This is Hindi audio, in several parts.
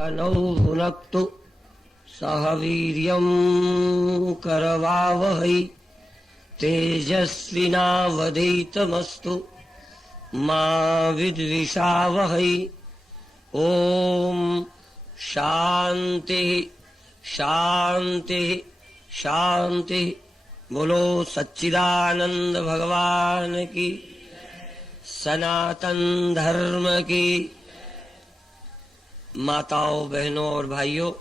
नौ भुनक्तु सह वीर्यं करवावहै तेजस्विनावधीतमस्तु मा विद्विषावहै। ओम शांति शांति शांति। बोलो सच्चिदानंद भगवान की, सनातन धर्म की। माताओं, बहनों और भाइयों,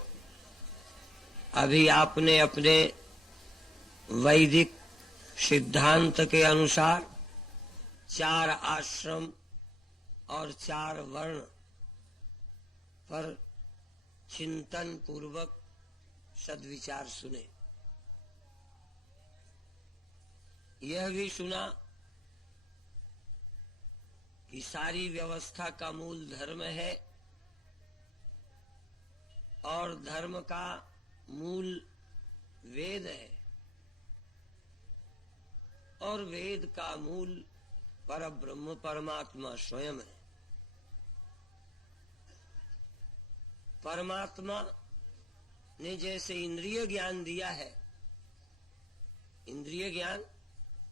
अभी आपने अपने वैदिक सिद्धांत के अनुसार 4 आश्रम और 4 वर्ण पर चिंतन पूर्वक सद्विचार सुने। यह भी सुना कि सारी व्यवस्था का मूल धर्म है और धर्म का मूल वेद है और वेद का मूल परब्रह्म परमात्मा स्वयं है। परमात्मा ने जैसे इंद्रिय ज्ञान दिया है, इंद्रिय ज्ञान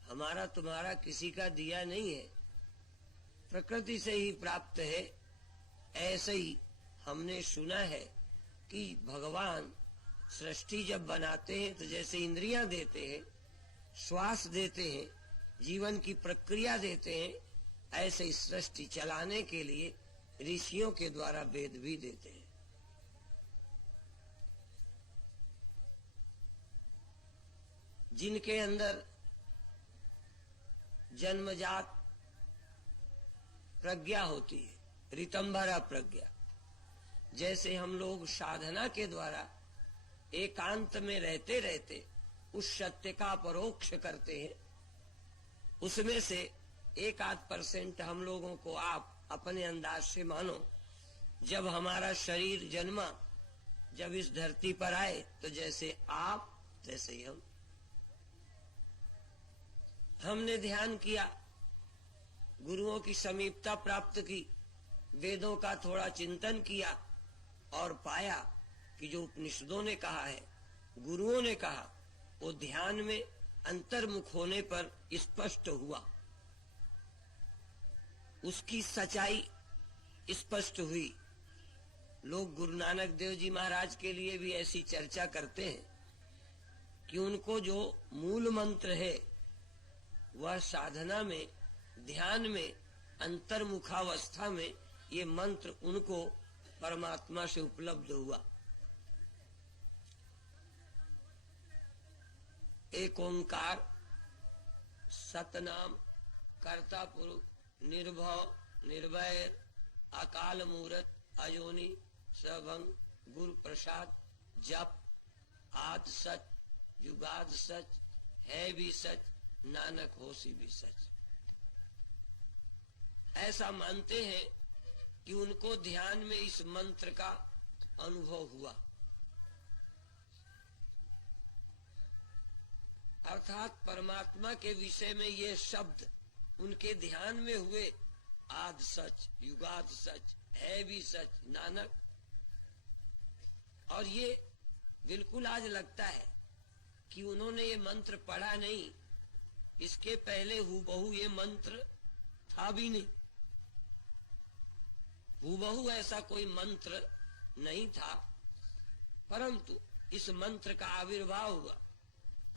हमारा तुम्हारा किसी का दिया नहीं है, प्रकृति से ही प्राप्त है। ऐसे ही हमने सुना है कि भगवान सृष्टि जब बनाते हैं तो जैसे इंद्रियां देते हैं, श्वास देते हैं, जीवन की प्रक्रिया देते हैं, ऐसे ही सृष्टि चलाने के लिए ऋषियों के द्वारा वेद भी देते हैं। जिनके अंदर जन्मजात प्रज्ञा होती है, ऋतंभरा प्रज्ञा, जैसे हम लोग साधना के द्वारा एकांत में रहते रहते उस सत्य का परोक्ष करते हैं, उसमें से 1-8% हम लोगों को आप अपने अंदाज से मानो। जब हमारा शरीर जन्मा, जब इस धरती पर आए, तो जैसे आप तैसे ही हमने ध्यान किया, गुरुओं की समीपता प्राप्त की, वेदों का थोड़ा चिंतन किया और पाया कि जो उपनिषदों ने कहा है, गुरुओं ने कहा, वो ध्यान में अंतर्मुख होने पर स्पष्ट हुआ, उसकी सच्चाई स्पष्ट हुई। लोग गुरु नानक देव जी महाराज के लिए भी ऐसी चर्चा करते हैं कि उनको जो मूल मंत्र है वह साधना में, ध्यान में, अंतर्मुखावस्था में ये मंत्र उनको परमात्मा से उपलब्ध हुआ। एक ओंकार, सतनाम, कर्ता पुरुष, निर्भव, निर्वैर, अकाल मूरत, अजोनी, सभंग, गुरु प्रसाद, जप, आद सच, जुगाद सच, है भी सच, नानक होसी भी सच। ऐसा मानते हैं कि उनको ध्यान में इस मंत्र का अनुभव हुआ, अर्थात परमात्मा के विषय में ये शब्द उनके ध्यान में हुए, आद सच, युगाद सच, है भी सच, नानक। और ये बिल्कुल आज लगता है कि उन्होंने ये मंत्र पढ़ा नहीं, इसके पहले हूबहू ये मंत्र था भी नहीं, हूबहू ऐसा कोई मंत्र नहीं था, परंतु इस मंत्र का आविर्भाव हुआ।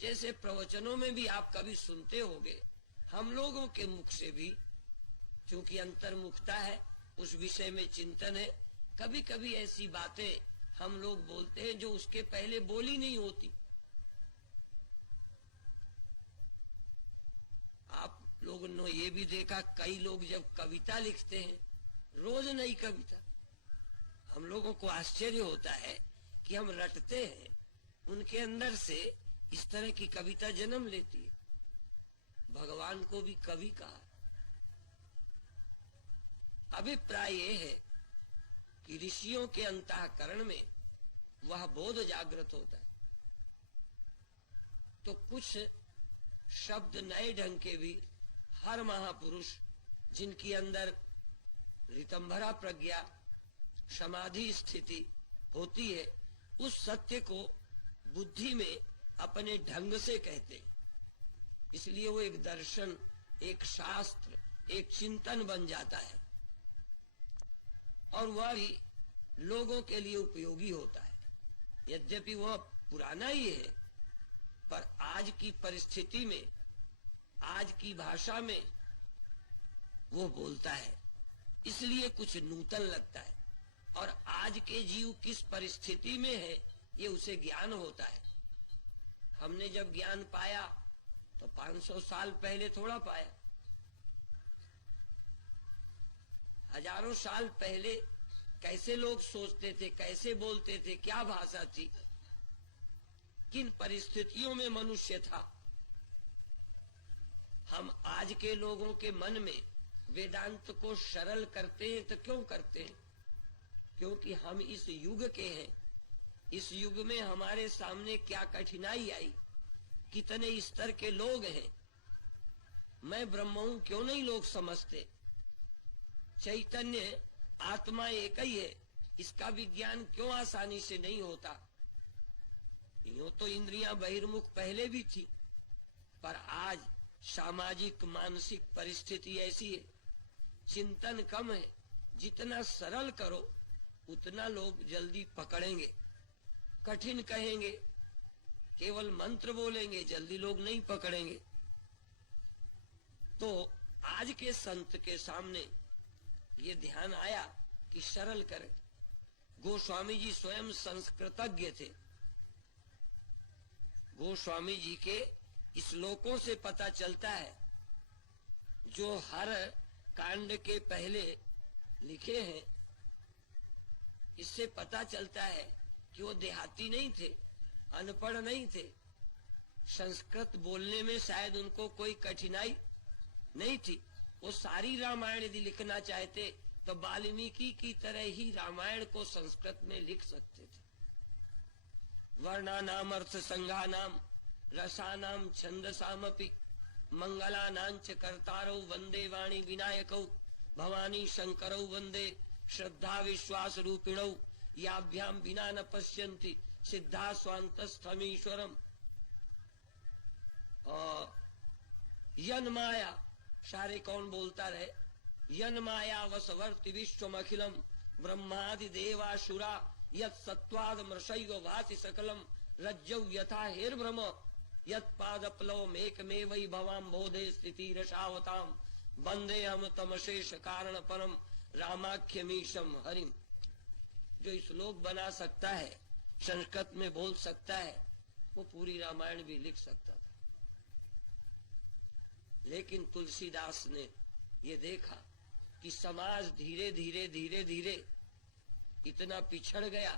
जैसे प्रवचनों में भी आप कभी सुनते होंगे, हम लोगों के मुख से भी, क्योंकि अंतर्मुखता है, उस विषय में चिंतन है, कभी कभी ऐसी बातें हम लोग बोलते हैं जो उसके पहले बोली नहीं होती। आप लोगों ने ये भी देखा, कई लोग जब कविता लिखते हैं, रोज नई कविता, हम लोगों को आश्चर्य होता है कि हम रटते हैं, उनके अंदर से इस तरह की कविता जन्म लेती है। भगवान को भी कवि कहा। अभिप्राय यह है कि ऋषियों के अंतःकरण में वह बोध जागृत होता है, तो कुछ शब्द नए ढंग के भी हर महापुरुष जिनके अंदर ऋतंभरा प्रज्ञा, समाधि स्थिति, होती है, उस सत्य को बुद्धि में अपने ढंग से कहते हैं। इसलिए वो एक दर्शन, एक शास्त्र, एक चिंतन बन जाता है और वह भी लोगों के लिए उपयोगी होता है। यद्यपि वह पुराना ही है, पर आज की परिस्थिति में, आज की भाषा में वो बोलता है, इसलिए कुछ नूतन लगता है। और आज के जीव किस परिस्थिति में है ये उसे ज्ञान होता है। हमने जब ज्ञान पाया तो 500 साल पहले थोड़ा पाया। हजारों साल पहले कैसे लोग सोचते थे, कैसे बोलते थे, क्या भाषा थी, किन परिस्थितियों में मनुष्य था। हम आज के लोगों के मन में वेदांत को सरल करते हैं तो क्यों करते हैं? क्योंकि हम इस युग के हैं। इस युग में हमारे सामने क्या कठिनाई आई, कितने स्तर के लोग हैं। मैं ब्रह्म हूं क्यों नहीं लोग समझते? चैतन्य आत्मा एक ही है, इसका विज्ञान क्यों आसानी से नहीं होता? यूं तो इंद्रियां बहिर्मुख पहले भी थी, पर आज सामाजिक मानसिक परिस्थिति ऐसी है, चिंतन कम है। जितना सरल करो उतना लोग जल्दी पकड़ेंगे। कठिन कहेंगे, केवल मंत्र बोलेंगे, जल्दी लोग नहीं पकड़ेंगे। तो आज के संत के सामने ये ध्यान आया कि सरल करें। गोस्वामी जी स्वयं संस्कृतज्ञ थे। गोस्वामी जी के श्लोकों से पता चलता है, जो हर कांड के पहले लिखे हैं, इससे पता चलता है कि वो देहाती नहीं थे, अनपढ़ नहीं थे। संस्कृत बोलने में शायद उनको कोई कठिनाई नहीं थी। वो सारी रामायण यदि लिखना चाहते तो वाल्मीकि की तरह ही रामायण को संस्कृत में लिख सकते थे। वर्णानाम अर्थ संघानाम रसानाम छंदसामपि मंगलानांच कर्तारौ वंदे वाणी विनायकौ भवानी शंकरौ वंदे श्रद्धा विश्वास रूपिणौ याभ्याम विना न पश्यन्ति सिद्धा स्वांतस्थमीश्वरम। यन माया, सारे कौन बोलता रहे, यन माया वसवर्ति विश्वम अखिलम ब्रह्मादि देवासुरा यत् सत्वाद मृषयो भाति सकलम रज्जौ यथा हेर्भ्रम यत् पादप्लवम एकमेवै भवाम बोधे स्थिति रसावताम वंदे हम तमशेष कारण परम रामाख्यमीशम हरिम। जो श्लोक बना सकता है, संस्कृत में बोल सकता है, वो पूरी रामायण भी लिख सकता था। लेकिन तुलसीदास ने ये देखा कि समाज धीरे धीरे धीरे धीरे इतना पिछड़ गया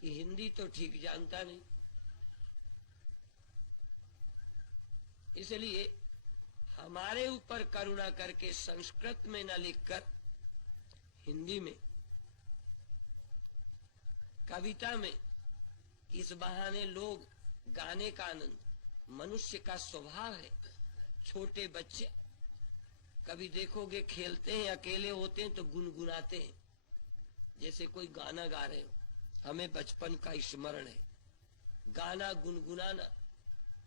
कि हिंदी तो ठीक जानता नहीं। इसलिए हमारे ऊपर करुणा करके संस्कृत में न लिखकर हिंदी में, कविता में, इस बहाने लोग गाने का आनंद, मनुष्य का स्वभाव है। छोटे बच्चे कभी देखोगे खेलते हैं, अकेले होते हैं तो गुनगुनाते हैं, जैसे कोई गाना गा रहे हो। हमें बचपन का स्मरण है, गाना गुनगुनाना।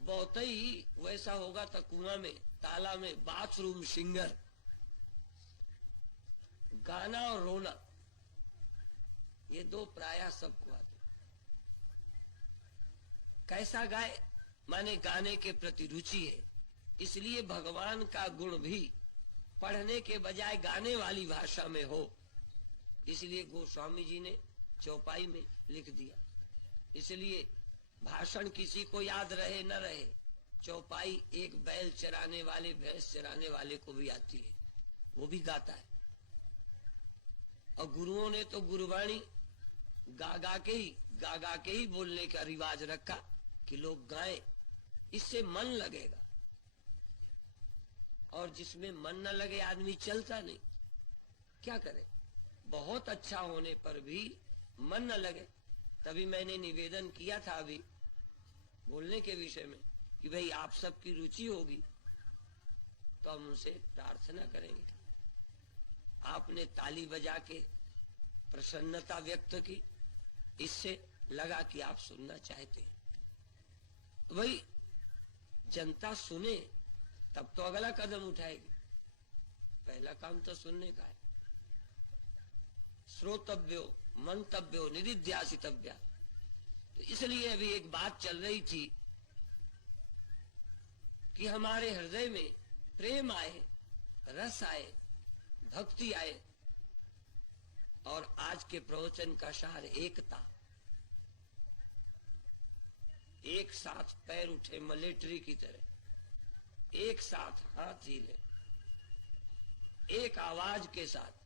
बहुत ही वैसा होगा तो कुआं में, ताला में, बाथरूम सिंगर। गाना और रोना, ये दो प्रायः सबको आते। कैसा गाए, माने गाने के प्रति रुचि है। इसलिए भगवान का गुण भी पढ़ने के बजाय गाने वाली भाषा में हो, इसलिए गोस्वामी जी ने चौपाई में लिख दिया। इसलिए भाषण किसी को याद रहे न रहे, चौपाई एक बैल चराने वाले, भैंस चराने वाले को भी आती है, वो भी गाता है। और गुरुओं ने तो गुरुवाणी गा गा के ही बोलने का रिवाज रखा कि लोग गाएं, इससे मन लगेगा। और जिसमें मन न लगे आदमी चलता नहीं, क्या करे। बहुत अच्छा होने पर भी मन न लगे। तभी मैंने निवेदन किया था अभी बोलने के विषय में कि भाई आप सबकी रुचि होगी तो हम उनसे प्रार्थना करेंगे। आपने ताली बजा के प्रसन्नता व्यक्त की, इससे लगा कि आप सुनना चाहते हैं। वही जनता सुने तब तो अगला कदम उठाएगी। पहला काम तो सुनने का है। श्रोतव्यो मंतव्यो निदिध्यासितव्या। तो इसलिए अभी एक बात चल रही थी कि हमारे हृदय में प्रेम आए, रस आए, भक्ति आए। और आज के प्रवचन का सार एकता। एक साथ पैर उठे मिलिट्री की तरह, एक साथ हाथ हिले, एक आवाज के साथ।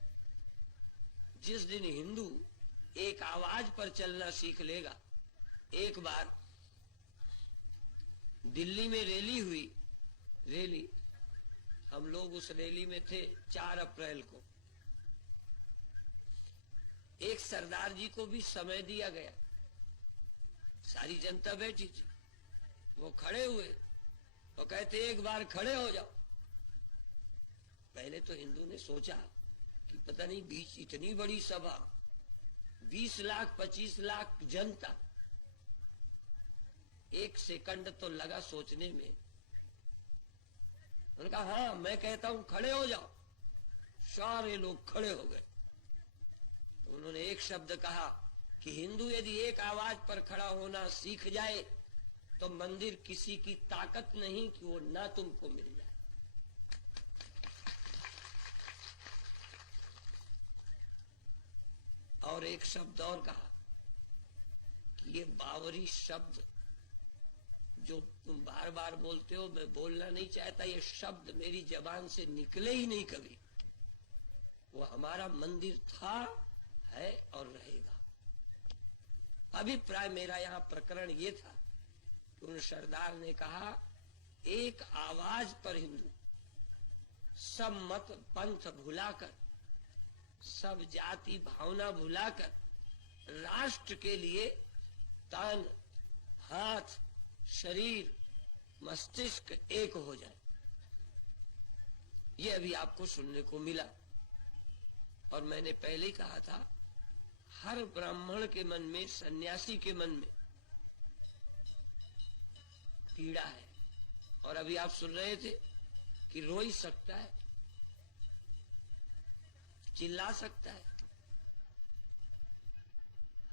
जिस दिन हिंदू एक आवाज पर चलना सीख लेगा। एक बार दिल्ली में रैली हुई। रैली, हम लोग उस रैली में थे 4 अप्रैल को। एक सरदार जी को भी समय दिया गया। सारी जनता बैठी थी, वो खड़े हुए और कहते एक बार खड़े हो जाओ। पहले तो हिंदू ने सोचा कि पता नहीं बीच इतनी बड़ी सभा, 20 लाख 25 लाख जनता। एक सेकंड तो लगा सोचने में। उन्होंने कहा हाँ मैं कहता हूं खड़े हो जाओ। सारे लोग खड़े हो गए। तो उन्होंने एक शब्द कहा कि हिंदू यदि एक आवाज पर खड़ा होना सीख जाए तो मंदिर किसी की ताकत नहीं कि वो ना तुमको मिल जाए। और एक शब्द और कहा कि ये बावरी शब्द जो तुम बार बार बोलते हो, मैं बोलना नहीं चाहता। ये शब्द मेरी जबान से निकले ही नहीं कभी। वो हमारा मंदिर था, है और रहेगा। अभिप्राय मेरा यहाँ प्रकरण ये था कि उन सरदार ने कहा एक आवाज पर हिंदू, सब मत पंथ भुलाकर, सब जाति भावना भुलाकर राष्ट्र के लिए तन, हाथ, शरीर, मस्तिष्क एक हो जाए। ये अभी आपको सुनने को मिला। और मैंने पहले ही कहा था, हर ब्राह्मण के मन में, सन्यासी के मन में पीड़ा है। और अभी आप सुन रहे थे कि रो ही सकता है, चिल्ला सकता है।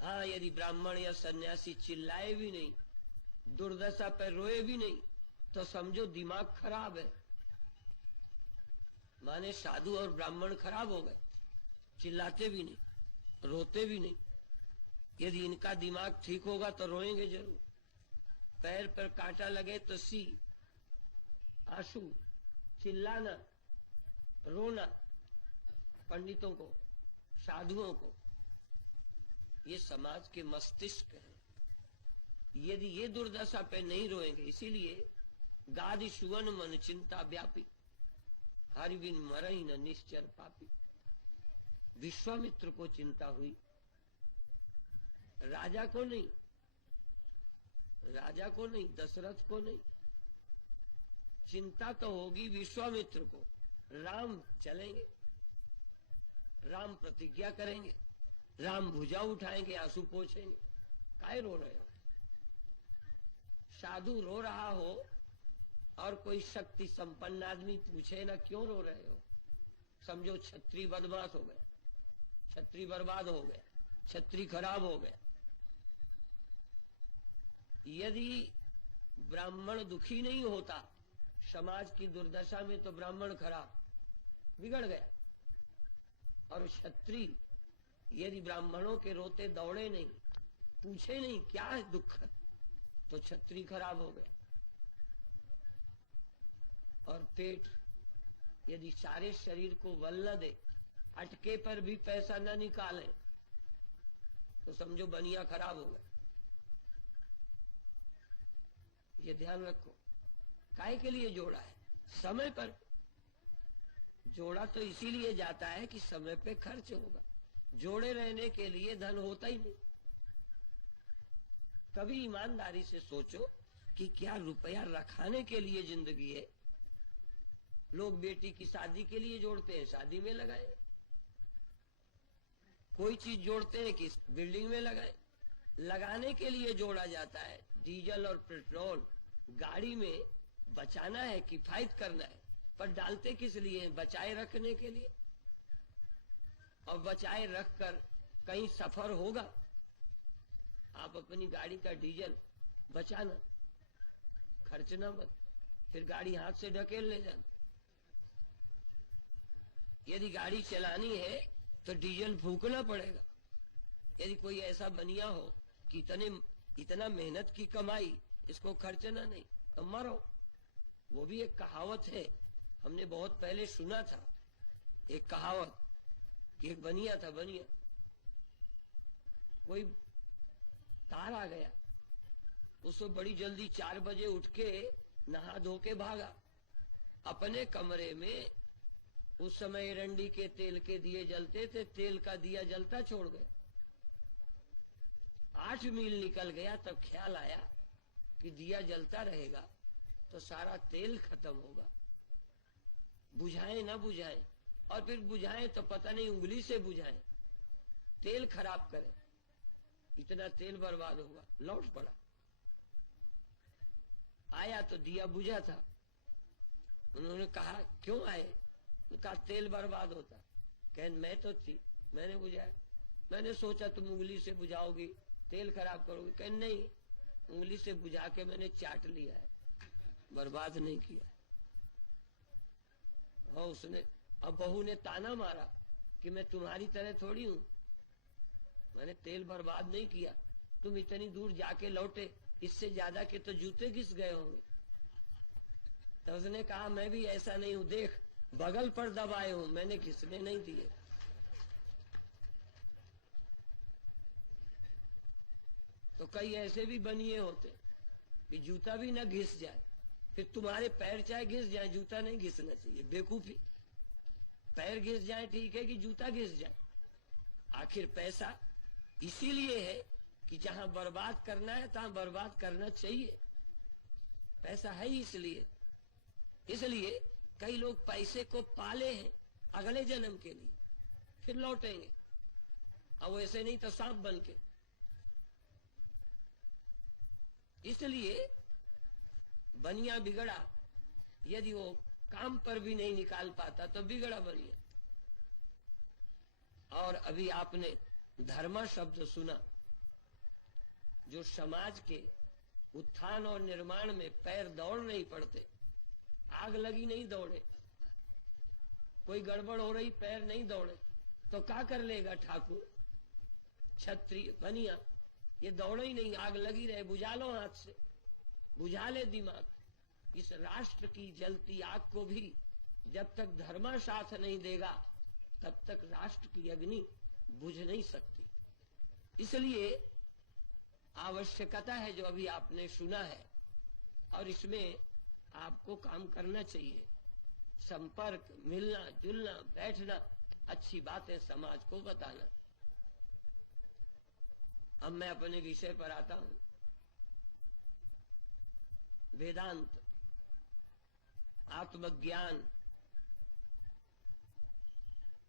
हाँ, यदि ब्राह्मण या सन्यासी चिल्लाए भी नहीं, दुर्दशा पर रोए भी नहीं, तो समझो दिमाग खराब है। माने साधु और ब्राह्मण खराब हो गए। चिल्लाते भी नहीं, रोते भी नहीं। यदि इनका दिमाग ठीक होगा तो रोएंगे जरूर। पैर पर कांटा लगे तो सी, आंसू, चिल्लाना, रोना। पंडितों को, साधुओं को, ये समाज के मस्तिष्क है। यदि ये दुर्दशा पे नहीं रोएंगे, इसीलिए गादि सुवन मन चिंता व्यापी, हरि बिन मरहि न निश्चर पापी। विश्वामित्र को चिंता हुई, राजा को नहीं, राजा को नहीं, दशरथ को नहीं। चिंता तो होगी विश्वामित्र को। राम चलेंगे, राम प्रतिज्ञा करेंगे, राम भुजा उठाएंगे, आंसू पोंछेंगे। काहे रो रहे हो? साधु रो रहा हो और कोई शक्ति संपन्न आदमी पूछे ना क्यों रो रहे हो, समझो छत्री बदमाश हो गया, छत्री बर्बाद हो गया, छत्री खराब हो गया। यदि ब्राह्मण दुखी नहीं होता समाज की दुर्दशा में, तो ब्राह्मण खराब, बिगड़ गया। और क्षत्रिय यदि ब्राह्मणों के रोते दौड़े नहीं, पूछे नहीं क्या है दुख, तो क्षत्रिय खराब हो गया। और पेट यदि सारे शरीर को बल न दे, अटके पर भी पैसा न निकाले, तो समझो बनिया खराब हो गया। ये ध्यान रखो। काहे के लिए जोड़ा है? समय पर जोड़ा तो इसीलिए जाता है कि समय पे खर्च होगा। जोड़े रहने के लिए धन होता ही नहीं। कभी ईमानदारी से सोचो कि क्या रुपया रखाने के लिए जिंदगी है? लोग बेटी की शादी के लिए जोड़ते हैं, शादी में लगाए। कोई चीज जोड़ते हैं कि बिल्डिंग में लगाए। लगाने के लिए जोड़ा जाता है। डीजल और पेट्रोल गाड़ी में बचाना है, किफायत करना है, पर डालते किस लिए? बचाए रखने के लिए। और बचाए रखकर कहीं सफर होगा, आप अपनी गाड़ी का डीजल बचाना, खर्चना मत, फिर गाड़ी हाथ से ढकेल ले जाना। यदि गाड़ी चलानी है तो डीजल फूकना पड़ेगा। यदि कोई ऐसा बनिया हो कि इतना मेहनत की कमाई, इसको खर्चना नहीं, तो मरो। वो भी एक कहावत है, हमने बहुत पहले सुना था एक कहावत कि एक बनिया था, बनिया कोई तार आ गया, उसको बड़ी जल्दी 4 बजे उठ के नहा धो के भागा अपने कमरे में। उस समय एरंडी के तेल के दिए जलते थे, तेल का दिया जलता छोड़ गया। 8 मील निकल गया, तब ख्याल आया कि दिया जलता रहेगा तो सारा तेल खत्म होगा, बुझाएं ना बुझाएं, और फिर बुझाएं तो पता नहीं उंगली से बुझाएं, तेल खराब करें, इतना तेल बर्बाद होगा। लौट पड़ा, आया तो दिया बुझा था। उन्होंने कहा क्यों आए? कहा तेल बर्बाद होता। कह मैं तो थी, मैंने बुझाया, मैंने सोचा तुम उंगली से बुझाओगी, तेल खराब करोगे। कह नहीं, उंगली से बुझा के मैंने चाट लिया है, बर्बाद नहीं किया। और उसने, अब बहू ने ताना मारा कि मैं तुम्हारी तरह थोड़ी हूं, मैंने तेल बर्बाद नहीं किया, तुम इतनी दूर जाके लौटे, इससे ज्यादा के तो जूते घिस गए होंगे। तो उसने कहा मैं भी ऐसा नहीं हूं, देख बगल पर दबाए हूं, मैंने घिसने नहीं दिए। तो कई ऐसे भी बनिए होते कि जूता भी ना घिस जाए, फिर तुम्हारे पैर चाहे घिस जाए, जूता नहीं घिसना चाहिए। बेवकूफी, पैर घिस जाए ठीक है कि जूता घिस जाए। आखिर पैसा इसीलिए है कि जहां बर्बाद करना है तहां बर्बाद करना चाहिए। पैसा है इसलिए, इसलिए कई लोग पैसे को पाले हैं अगले जन्म के लिए, फिर लौटेंगे। अब वैसे नहीं तो सांप बन के। इसलिए बनिया बिगड़ा, यदि वो काम पर भी नहीं निकाल पाता तो बिगड़ा बनिया। और अभी आपने धर्म शब्द सुना, जो समाज के उत्थान और निर्माण में पैर दौड़ नहीं पड़ते, आग लगी नहीं दौड़े, कोई गड़बड़ हो रही पैर नहीं दौड़े, तो क्या कर लेगा ठाकुर क्षत्रिय बनिया? ये दौड़े ही नहीं, आग लगी रहे, बुझा लो हाथ से, बुझा ले दिमाग। इस राष्ट्र की जलती आग को भी जब तक धर्म साथ नहीं देगा तब तक राष्ट्र की अग्नि बुझ नहीं सकती। इसलिए आवश्यकता है जो अभी आपने सुना है, और इसमें आपको काम करना चाहिए। संपर्क, मिलना जुलना, बैठना, अच्छी बातें समाज को बताना। अब मैं अपने विषय पर आता हूं। वेदांत, आत्मज्ञान,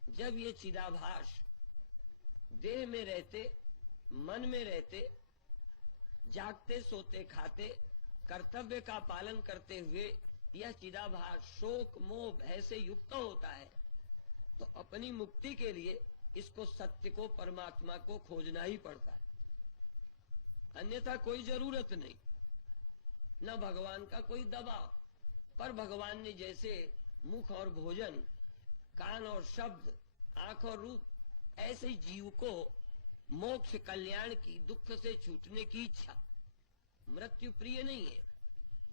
जब ये चिदाभास देह में रहते, मन में रहते, जागते सोते खाते कर्तव्य का पालन करते हुए यह चिदाभास शोक मोह भय से युक्त होता है, तो अपनी मुक्ति के लिए इसको, सत्य को, परमात्मा को खोजना ही पड़ता है। अन्यथा कोई जरूरत नहीं, न भगवान का कोई दबाव। पर भगवान ने जैसे मुख और भोजन, कान और शब्द, आंख और रूप, ऐसे ही जीव को मोक्ष कल्याण की, दुख से छूटने की इच्छा। मृत्यु प्रिय नहीं है,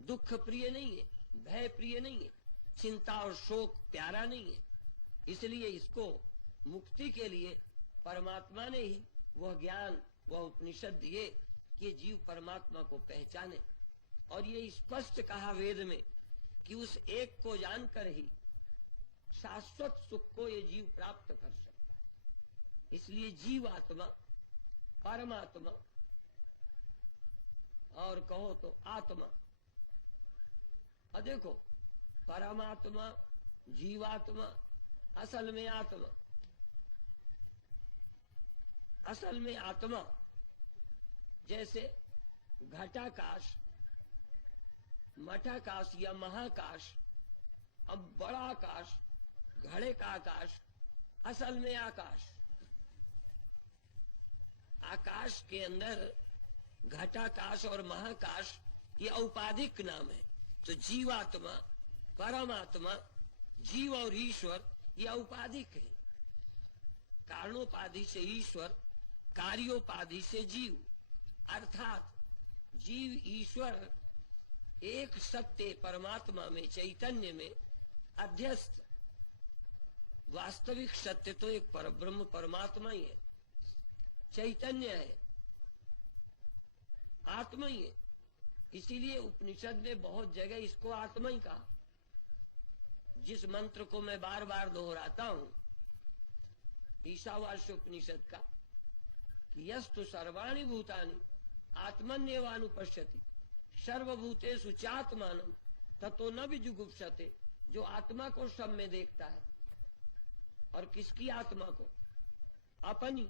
दुख प्रिय नहीं है, भय प्रिय नहीं है, चिंता और शोक प्यारा नहीं है। इसलिए इसको मुक्ति के लिए परमात्मा ने ही वह ज्ञान, वह उपनिषद दिए कि जीव परमात्मा को पहचाने। और ये स्पष्ट कहा वेद में कि उस एक को जानकर ही शाश्वत सुख को ये जीव प्राप्त कर सकता है। इसलिए जीवात्मा, परमात्मा, और कहो तो आत्मा। और देखो, परमात्मा, जीवात्मा, असल में आत्मा, असल में आत्मा जैसे घटाकाश, मठाकाश या महाकाश, अब बड़ा आकाश, घड़े का आकाश, असल में आकाश। आकाश के अंदर घटाकाश और महाकाश ये औपाधिक नाम है। तो जीवात्मा, परमात्मा, जीव और ईश्वर ये औपाधिक है। कारणोपाधि से ईश्वर, कार्योपाधि से जीव, अर्थात जीव ईश्वर एक सत्य परमात्मा में, चैतन्य में अध्यस्त। वास्तविक सत्य तो एक परब्रह्म परमात्मा ही है, चैतन्य है, आत्मा ही है। इसीलिए उपनिषद में बहुत जगह इसको आत्मा ही कहा। जिस मंत्र को मैं बार बार दोहराता हूं, ईशावास्य उपनिषद का, कि यस्तु सर्वाणि भूतानि आत्मन्येवानुपश्यति सर्वभूतेषु चात्मानं ततो न विजुगुप्सते। जो आत्मा को सब में देखता है। और किसकी आत्मा को? अपनी।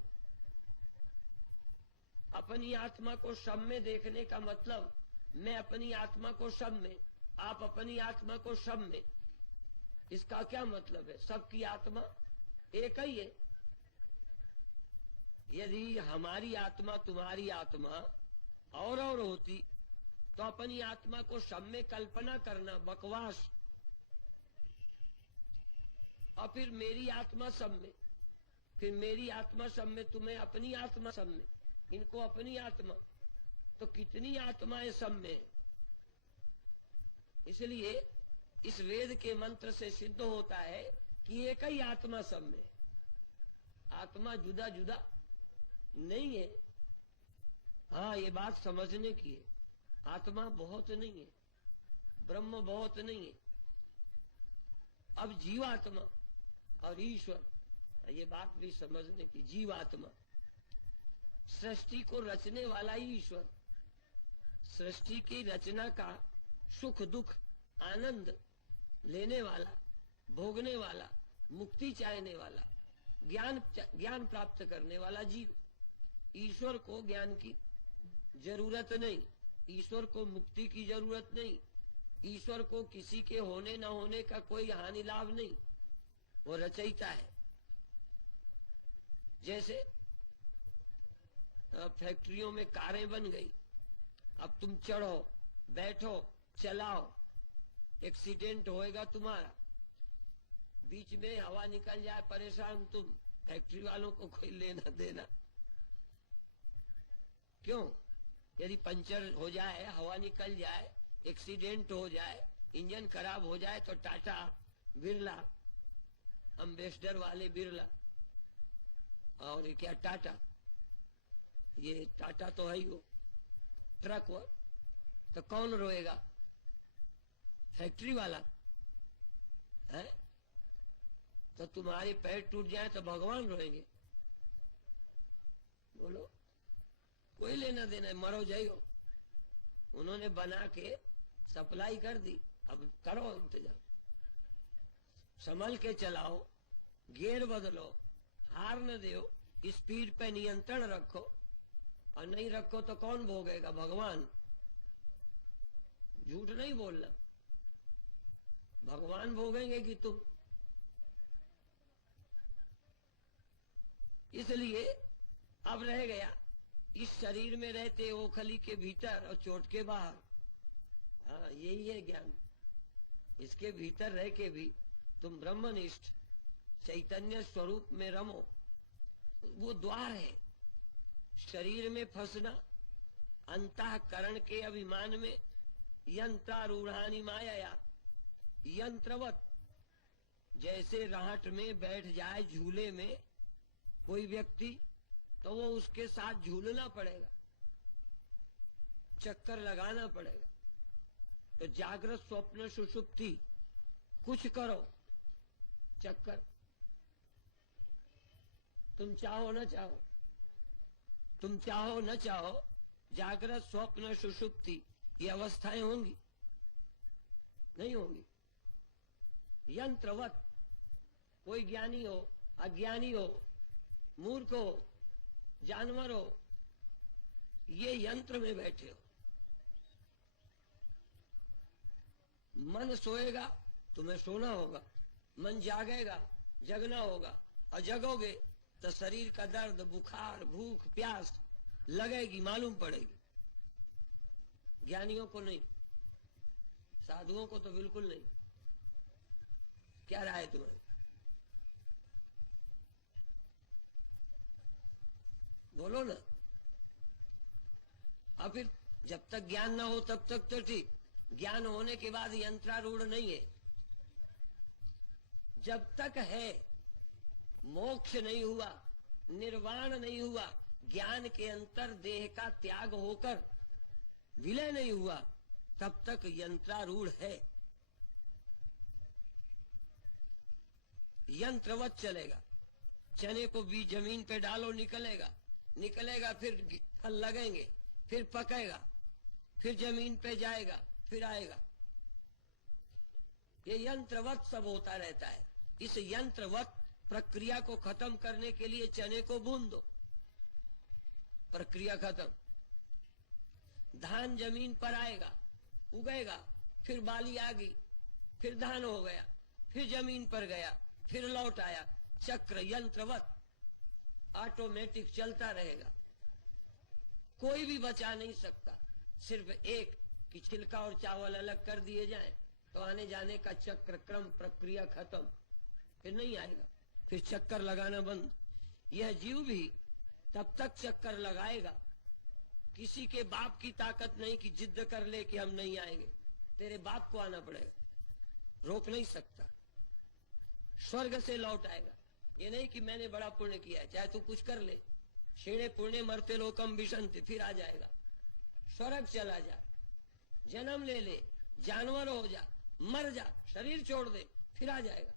अपनी आत्मा को सब में देखने का मतलब, मैं अपनी आत्मा को सब में, आप अपनी आत्मा को सब में। इसका क्या मतलब है? सबकी आत्मा एक ही है। यदि हमारी आत्मा तुम्हारी आत्मा और होती तो अपनी आत्मा को सब में कल्पना करना बकवास। और फिर मेरी आत्मा सब में, फिर मेरी आत्मा सब में, तुम्हें अपनी आत्मा सब में, इनको अपनी आत्मा, तो कितनी आत्माएं सब में। इसलिए इस वेद के मंत्र से सिद्ध होता है कि एक ही आत्मा सब में। आत्मा जुदा जुदा नहीं है। हाँ, ये बात समझने की है। आत्मा बहुत नहीं है, ब्रह्म बहुत नहीं है। अब जीवात्मा और ईश्वर, ये बात भी समझने की। जीवात्मा, सृष्टि को रचने वाला ईश्वर, सृष्टि की रचना का सुख दुख आनंद लेने वाला, भोगने वाला, मुक्ति चाहने वाला, ज्ञान प्राप्त करने वाला जीव। ईश्वर को ज्ञान की जरूरत नहीं, ईश्वर को मुक्ति की जरूरत नहीं, ईश्वर को किसी के होने न होने का कोई हानि लाभ नहीं। वो रचयिता है। जैसे फैक्ट्रियों में कारें बन गई, अब तुम चढ़ो, बैठो, चलाओ, एक्सीडेंट होएगा तुम्हारा, बीच में हवा निकल जाए, परेशान तुम, फैक्ट्री वालों को कोई लेना देना क्यों? यदि पंचर हो जाए, हवा निकल जाए, एक्सीडेंट हो जाए, इंजन खराब हो जाए, तो टाटा, बिरला, अम्बेसडर वाले बिरला, और क्या टाटा, ये टाटा तो है ही वो, ट्रक वो, तो कौन रोएगा? फैक्ट्री वाला है। तो तुम्हारे पैर टूट जाए तो भगवान रोएंगे? बोलो, कोई लेना देना है, मरो जाइयो। उन्होंने बना के सप्लाई कर दी, अब करो इंतजाम, संभल के चलाओ, गियर बदलो, हार न दो, स्पीड पे नियंत्रण रखो, और नहीं रखो तो कौन भोगेगा? भगवान। झूठ नहीं बोलना, भगवान भोगेंगे कि तुम। इसलिए अब रह गया, इस शरीर में रहते ओखली के भीतर और चोट के बाहर। हाँ, यही है ज्ञान। इसके भीतर रह के भी तुम ब्रह्मनिष्ठ चैतन्य स्वरूप में रमो, वो द्वार है। शरीर में फंसना, अंतःकरण के अभिमान में, यंत्रारूढ़ानी माया, यंत्रवत, जैसे राहट में बैठ जाए झूले में कोई व्यक्ति, तो वो उसके साथ झूलना पड़ेगा, चक्कर लगाना पड़ेगा। तो जागृत स्वप्न सुषुप्ति कुछ करो, चक्कर, तुम चाहो न चाहो, तुम चाहो न चाहो, जागृत स्वप्न सुषुप्ति ये अवस्थाएं होंगी, नहीं होंगी। यंत्रवत, कोई ज्ञानी हो, अज्ञानी हो, मूर्ख हो, जानवर हो, ये यंत्र में बैठे हो। मन सोएगा तुम्हें सोना होगा, मन जागेगा जगना होगा, और जगोगे तो शरीर का दर्द, बुखार, भूख, प्यास लगेगी, मालूम पड़ेगी। ज्ञानियों को नहीं, साधुओं को तो बिल्कुल नहीं। क्या राय है तुम्हारी? बोलो ना। और फिर जब तक ज्ञान ना हो तब तक तो ठीक, ज्ञान होने के बाद यंत्रारूढ़ नहीं है। जब तक है, मोक्ष नहीं हुआ, निर्वाण नहीं हुआ, ज्ञान के अंतर देह का त्याग होकर विलय नहीं हुआ, तब तक यंत्रारूढ़ है। यंत्रवत चलेगा। चने को बीज जमीन पे डालो, निकलेगा, निकलेगा, फिर फल लगेंगे, फिर पकेगा, फिर जमीन पे जाएगा, फिर आएगा। ये यंत्रवत सब होता रहता है। इस यंत्रवत प्रक्रिया को खत्म करने के लिए चने को भून दो, प्रक्रिया खत्म। धान जमीन पर आएगा, उगेगा, फिर बाली आ गई, फिर धान हो गया, फिर जमीन पर गया, फिर लौट आया। चक्र यंत्रवत ऑटोमेटिक चलता रहेगा। कोई भी बचा नहीं सकता। सिर्फ एक कि छिलका और चावल अलग कर दिए जाएं तो आने जाने का चक्र क्रम प्रक्रिया खत्म, फिर नहीं आएगा, फिर चक्कर लगाना बंद। यह जीव भी तब तक चक्कर लगाएगा। किसी के बाप की ताकत नहीं कि जिद्द कर ले कि हम नहीं आएंगे। तेरे बाप को आना पड़ेगा, रोक नहीं सकता। स्वर्ग से लौट आएगा। ये नहीं कि मैंने बड़ा पुण्य किया है, चाहे तू कुछ कर ले, क्षीणे पुण्य मरते लोकम विशंति, फिर आ जाएगा। स्वर्ग चला जा, जन्म ले ले, जानवर हो जा, मर जा, शरीर छोड़ दे, फिर आ जाएगा,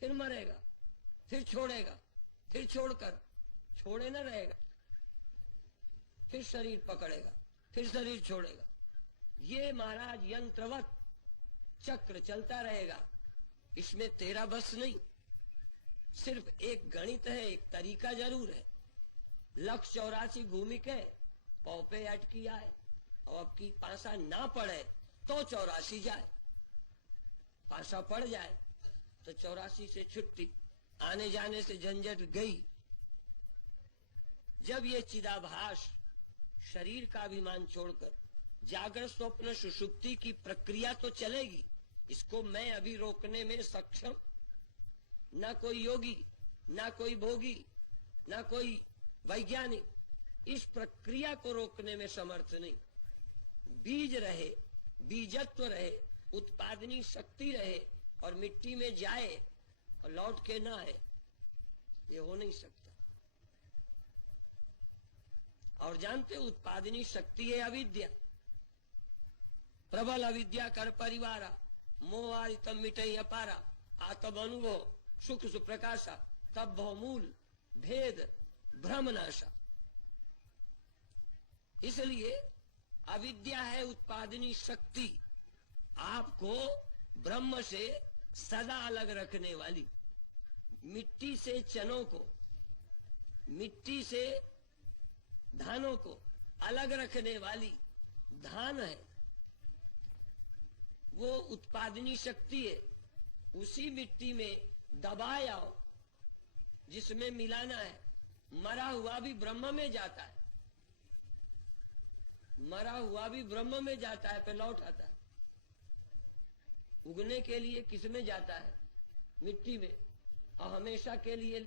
फिर मरेगा, फिर छोड़ेगा, फिर छोड़कर छोड़े न रहेगा, फिर शरीर पकड़ेगा, फिर शरीर छोड़ेगा। ये महाराज यंत्रवत चक्र चलता रहेगा। इसमें तेरा बस नहीं। सिर्फ एक गणित है, एक तरीका जरूर है। लक्ष्य 84 घूमिक है, पौपे अटकी आए, और अब की पासा ना पड़े तो 84 जाए। पासा पड़ जाए तो 84 से छुट्टी, आने जाने से झंझट गई। जब ये चिदाभास शरीर का अभिमान छोड़कर जागृत स्वप्न सुषुप्ति की प्रक्रिया तो चलेगी, इसको मैं अभी रोकने में सक्षम ना कोई योगी, ना कोई भोगी, ना कोई वैज्ञानिक इस प्रक्रिया को रोकने में समर्थ नहीं। बीज रहे, बीजत्व रहे, उत्पादनी शक्ति रहे और मिट्टी में जाए और लौट के ना आए, ये हो नहीं सकता। और जानते उत्पादनी शक्ति है अविद्या। प्रबल अविद्या कर परिवारा, मोहारितम मिटई अपारा, आत्म अनुभव सुख सुप्रकाशा, तब बहुमूल भेद भ्रमनाशा। इसलिए अविद्या है उत्पादनी शक्ति, आपको ब्रह्म से सदा अलग रखने वाली। मिट्टी से चनों को, मिट्टी से धानों को अलग रखने वाली धान है, वो उत्पादनी शक्ति है। उसी मिट्टी में दबाए आओ जिसमें मिलाना है। मरा हुआ भी ब्रह्म में जाता है, मरा हुआ भी ब्रह्म में जाता है, फिर लौट आता है। उगने के लिए किस में जाता है? मिट्टी में, और हमेशा के लिए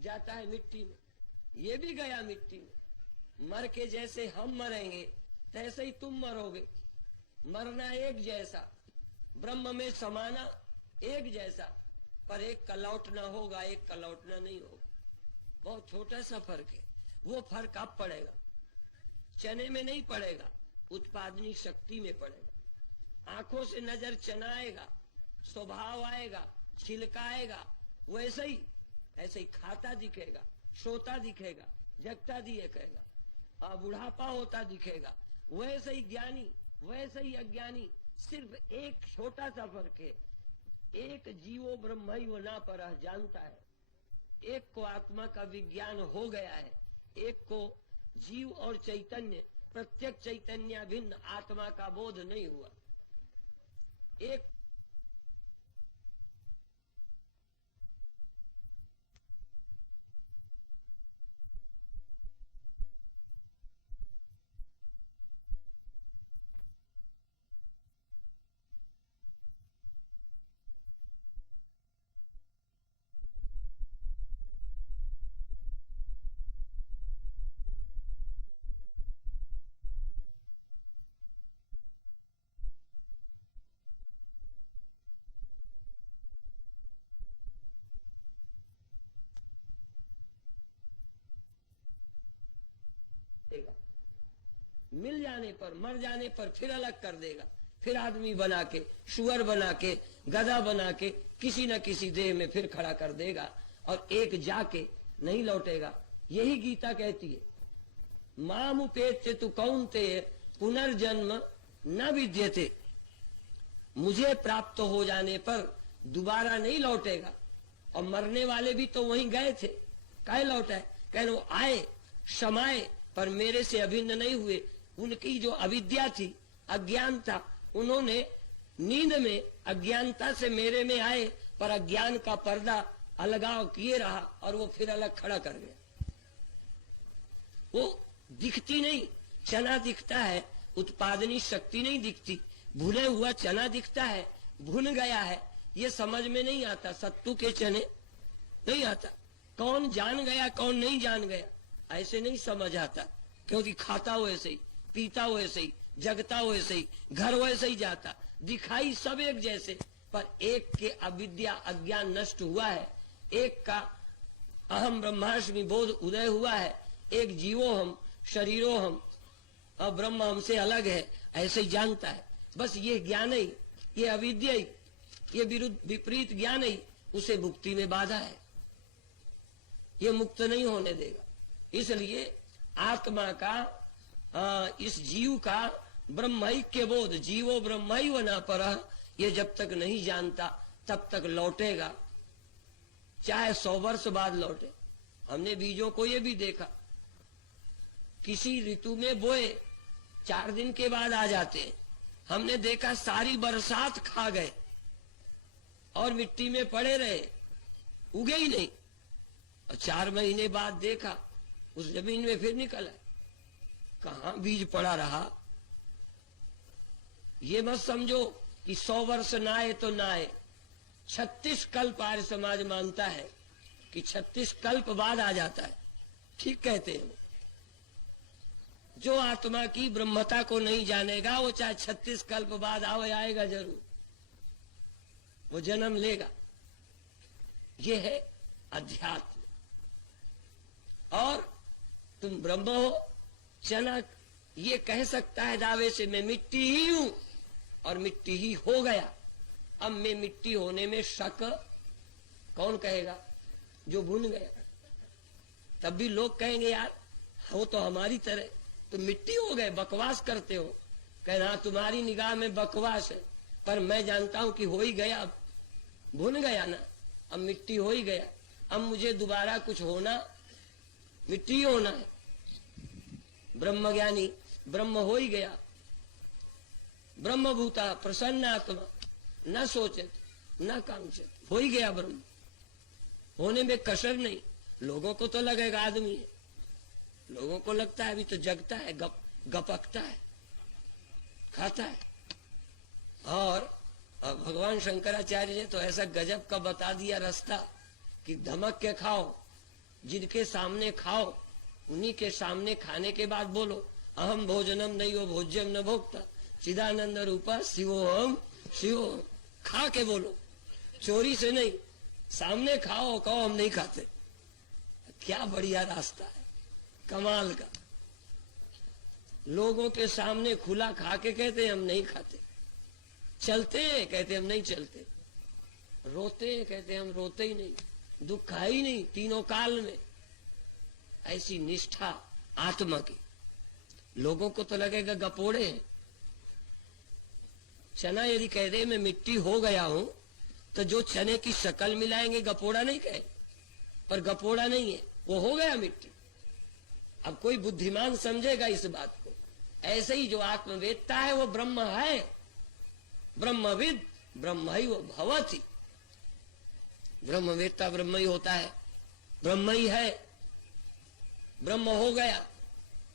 जाता है मिट्टी में। ये भी गया मिट्टी में। मर के जैसे हम मरेंगे तैसे ही तुम मरोगे। मरना एक जैसा, ब्रह्म में समाना एक जैसा, पर एक का लौटना होगा, एक का लौटना नहीं होगा। बहुत छोटा सा फर्क है। वो फर्क अब पड़ेगा, चने में नहीं पड़ेगा, उत्पादनी शक्ति में पड़ेगा। आंखों से नजर चनाएगा, स्वभाव आएगा, छिलका आएगा, वैसे ही ऐसे ही खाता दिखेगा, सोता दिखेगा, जगता दिखेगा, और बुढ़ापा होता दिखेगा। वैसे ही ज्ञानी, वैसे ही अज्ञानी। सिर्फ एक छोटा सा फर्क है। एक जीवो ब्रह्मैव न परः जानता है, एक को आत्मा का विज्ञान हो गया है, एक को जीव और चैतन्य, प्रत्येक चैतन्य भिन्न आत्मा का बोध नहीं हुआ। एक मिल जाने पर, मर जाने पर फिर अलग कर देगा, फिर आदमी बना के, शुअर बना के, गधा बना के किसी न किसी देह में फिर खड़ा कर देगा और एक जाके नहीं लौटेगा। यही गीता कहती है, माम उपेत्य तु कौन्तेय पुनर्जन्म न विद्यते। मुझे प्राप्त हो जाने पर दोबारा नहीं लौटेगा। और मरने वाले भी तो वहीं गए थे, काहे लौटा है? कह वो आए, समाये, पर मेरे से अभिन्न नहीं हुए। उनकी जो अविद्या थी, अज्ञान था, उन्होंने नींद में अज्ञानता से मेरे में आए, पर अज्ञान का पर्दा अलगाव किए रहा और वो फिर अलग खड़ा कर गया। वो दिखती नहीं, चना दिखता है, उत्पादनी शक्ति नहीं दिखती। भुने हुआ चना दिखता है, भुन गया है, ये समझ में नहीं आता। सत्तू के चने नहीं आता, कौन जान गया कौन नहीं जान गया ऐसे नहीं समझ आता, क्योंकि खाता हो ऐसे ही, पीता हो ऐसे ही, जगता हो ऐसे ही, घर वैसे ही जाता, दिखाई सब एक जैसे, पर एक के अविद्या अज्ञान नष्ट हुआ है, एक का अहम ब्रह्मास्मि बोध उदय हुआ है, एक जीवो हम शरीरो हम और ब्रह्म हमसे अलग है ऐसे ही जानता है। बस ये ज्ञान ही, ये अविद्या ही, ये विपरीत ज्ञान ही उसे मुक्ति में बाधा है, ये मुक्त नहीं होने देगा। इसलिए आत्मा का इस जीव का ब्रह्मैक्य बोध, जीवो ब्रह्मैव न परः, ये जब तक नहीं जानता तब तक लौटेगा, चाहे 100 वर्ष बाद लौटे। हमने बीजों को ये भी देखा, किसी ऋतु में बोए 4 दिन के बाद आ जाते हैं। हमने देखा सारी बरसात खा गए और मिट्टी में पड़े रहे, उगे ही नहीं, और 4 महीने बाद देखा उस जमीन में फिर निकल आए। कहां बीज पड़ा रहा? ये मत समझो कि 100 वर्ष ना आए तो ना आए। 36 कल्प आर्य समाज मानता है कि 36 कल्प बाद आ जाता है। ठीक कहते हैं। जो आत्मा की ब्रह्मता को नहीं जानेगा वो चाहे 36 कल्प बाद आवे, आएगा जरूर, वो जन्म लेगा। ये है अध्यात्म। और तुम ब्रह्म हो, चना ये कह सकता है दावे से मैं मिट्टी ही हूं और मिट्टी ही हो गया। अब मैं मिट्टी होने में शक कौन कहेगा? जो भून गया। तब भी लोग कहेंगे यार वो तो हमारी तरह, तुम मिट्टी हो गए, बकवास करते हो। कहना तुम्हारी निगाह में बकवास है, पर मैं जानता हूं कि हो ही गया, अब भून गया ना, अब मिट्टी हो ही गया। अब मुझे दोबारा कुछ होना, मिट्टी ही होना है। ब्रह्मज्ञानी ब्रह्म हो ही गया। ब्रह्मभूता प्रसन्न आत्मा न सोचत न कांक्षत, हो ही गया ब्रह्म। होने में कसर नहीं। लोगों को तो लगेगा आदमी है, लोगों को लगता है अभी तो जगता है, गपकता है, खाता है। और भगवान शंकराचार्य ने तो ऐसा गजब का बता दिया रास्ता कि धमक के खाओ, जिनके सामने खाओ उन्हीं के सामने खाने के बाद बोलो अहम भोजनम नहीं हो भोज्यम न भोक्ता चिदानंद रूपा शिवोहम शिवोहम। खा के बोलो, चोरी से नहीं, सामने खाओ, कहो हम नहीं खाते। क्या बढ़िया रास्ता है, कमाल का। लोगों के सामने खुला खा के कहते हम नहीं खाते, चलते हैं कहते हम नहीं चलते, रोते हैं कहते हम रोते ही नहीं, दुख है ही नहीं तीनों काल में। ऐसी निष्ठा आत्मा की। लोगों को तो लगेगा गपोड़े हैं। चना यदि कह दे मैं मिट्टी हो गया हूं तो जो चने की शक्ल मिलाएंगे गपोड़ा नहीं कहे, पर गपोड़ा नहीं है, वो हो गया मिट्टी। अब कोई बुद्धिमान समझेगा इस बात को। ऐसे ही जो आत्मवेत्ता है वो ब्रह्म है, ब्रह्मविद ब्रह्मैव भवति। ब्रह्मवेत्ता ब्रह्म ही होता है, ब्रह्म ही है, ब्रह्म हो गया।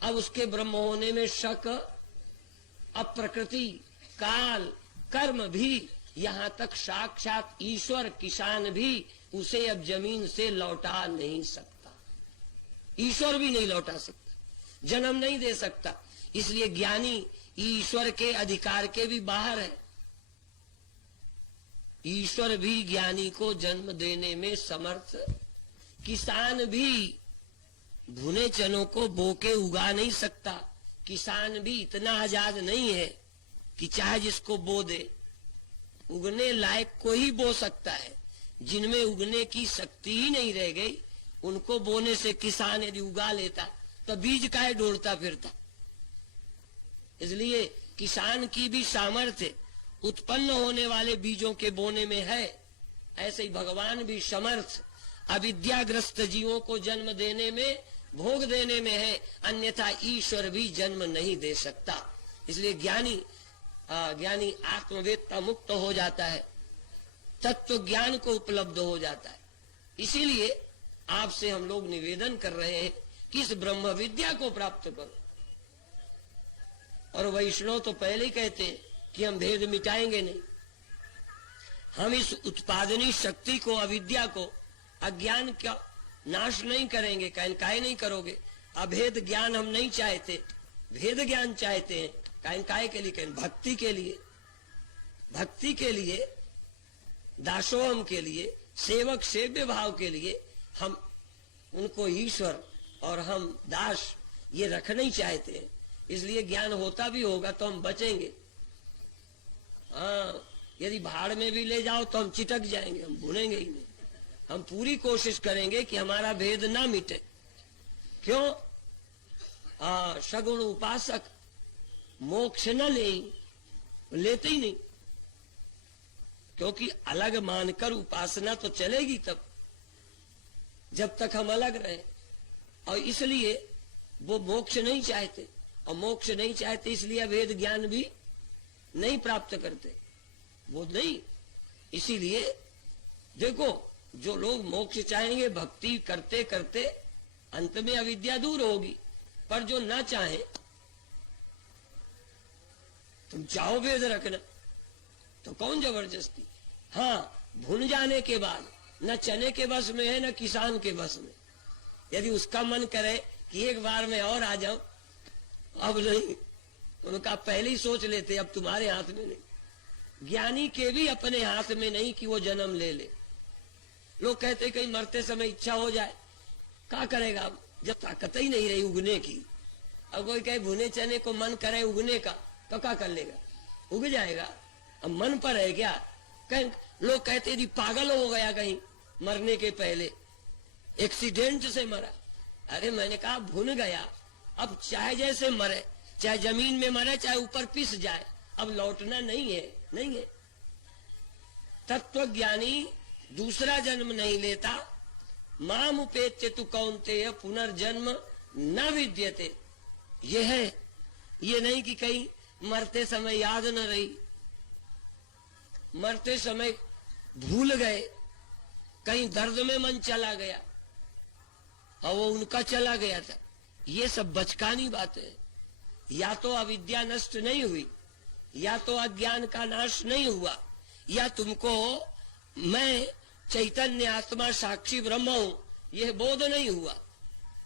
अब उसके ब्रह्म होने में शक, अब प्रकृति, काल, कर्म भी, यहाँ तक साक्षात ईश्वर किसान भी उसे अब जमीन से लौटा नहीं सकता। ईश्वर भी नहीं लौटा सकता, जन्म नहीं दे सकता। इसलिए ज्ञानी ईश्वर के अधिकार के भी बाहर है। ईश्वर भी ज्ञानी को जन्म देने में समर्थ, किसान भी भुने चनों को बोके उगा नहीं सकता। किसान भी इतना आजाद नहीं है कि चाहे जिसको बो दे। उगने लायक को ही बो सकता है, जिनमें उगने की शक्ति ही नहीं रह गई उनको बोने से किसान यदि उगा लेता तो बीज काहे ढूंढता फिरता। इसलिए किसान की भी सामर्थ्य उत्पन्न होने वाले बीजों के बोने में है। ऐसे ही भगवान भी समर्थ अविद्याग्रस्त जीवों को जन्म देने में, भोग देने में है, अन्यथा ईश्वर भी जन्म नहीं दे सकता। इसलिए ज्ञानी आत्मवेत्ता मुक्त हो जाता है, तत्व ज्ञान को उपलब्ध हो जाता है। इसीलिए आपसे हम लोग निवेदन कर रहे हैं कि इस ब्रह्म विद्या को प्राप्त करो। और वैष्णव तो पहले ही कहते हैं कि हम भेद मिटाएंगे नहीं, हम इस उत्पादनी शक्ति को, अविद्या को, अज्ञान का नाश नहीं करेंगे। काहे नहीं करोगे? अभेद ज्ञान हम नहीं चाहते, भेद ज्ञान चाहते हैं। काहे के लिए? कहें भक्ति के लिए, भक्ति के लिए, दासोहम के लिए, सेवक सेव्य भाव के लिए हम उनको ईश्वर और हम दास ये रखना ही चाहते हैं। इसलिए ज्ञान होता भी होगा तो हम बचेंगे। हाँ, यदि भाड़ में भी ले जाओ तो हम चिटक जाएंगे, हम भूलेंगे ही नहीं। हम पूरी कोशिश करेंगे कि हमारा भेद ना मिटे। क्यों? सगुण उपासक मोक्ष न लेते ही नहीं, क्योंकि अलग मानकर उपासना तो चलेगी तब जब तक हम अलग रहे। और इसलिए वो मोक्ष नहीं चाहते, और मोक्ष नहीं चाहते इसलिए वेद ज्ञान भी नहीं प्राप्त करते, वो नहीं। इसीलिए देखो, जो लोग मोक्ष चाहेंगे भक्ति करते करते अंत में अविद्या दूर होगी, पर जो ना चाहे, तुम चाहो वेद रखना तो कौन जबरदस्ती। हाँ, भून जाने के बाद न चने के बस में है न किसान के बस में। यदि उसका मन करे कि एक बार में और आ जाऊं, अब नहीं, उनका पहले ही सोच लेते अब तुम्हारे हाथ में नहीं। ज्ञानी के भी अपने हाथ में नहीं कि वो जन्म ले ले। लोग कहते कहीं मरते समय इच्छा हो जाए, क्या करेगा जब ताकत ही नहीं रही उगने की। अब कोई कहे भुने चने को मन करे उगने का तो क्या कर लेगा? उग जाएगा। अब मन पर है क्या? कहीं लोग कहते यदि पागल हो गया कहीं मरने के पहले, एक्सीडेंट से मरा। अरे मैंने कहा भुन गया, अब चाहे जैसे मरे, चाहे जमीन में मरे चाहे ऊपर पिस जाए, अब लौटना नहीं है, नहीं है। तत्वज्ञानी दूसरा जन्म नहीं लेता। माम उपेत्य तु कौन्तेय पुनर्जन्म न विद्यते। ये है, ये नहीं कि कहीं मरते समय याद न रही, मरते समय भूल गए, कहीं दर्द में मन चला गया और वो उनका चला गया था। ये सब बचकानी बातें हैं। या तो अविद्या नष्ट नहीं हुई, या तो अज्ञान का नाश नहीं हुआ, या तुमको मैं चैतन्य आत्मा साक्षी ब्रह्म हूं यह बोध नहीं हुआ।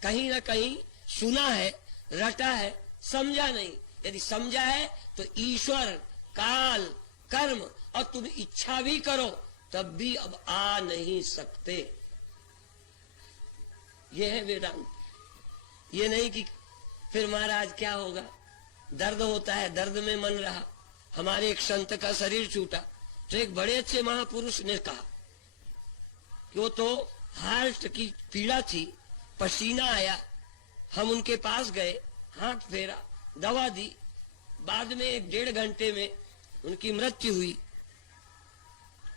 कहीं ना कहीं सुना है, रटा है, समझा नहीं। यदि समझा है तो ईश्वर, काल, कर्म और तुम इच्छा भी करो तब भी अब आ नहीं सकते। यह है वेदांत। ये नहीं कि फिर महाराज क्या होगा, दर्द होता है, दर्द में मन रहा। हमारे एक संत का शरीर छूटा तो एक बड़े अच्छे महापुरुष ने कहा कि वो तो हार्ट की पीड़ा थी, पसीना आया। हम उनके पास गए, हाथ फेरा, दवा दी, बाद में 1-1.5 घंटे में उनकी मृत्यु हुई।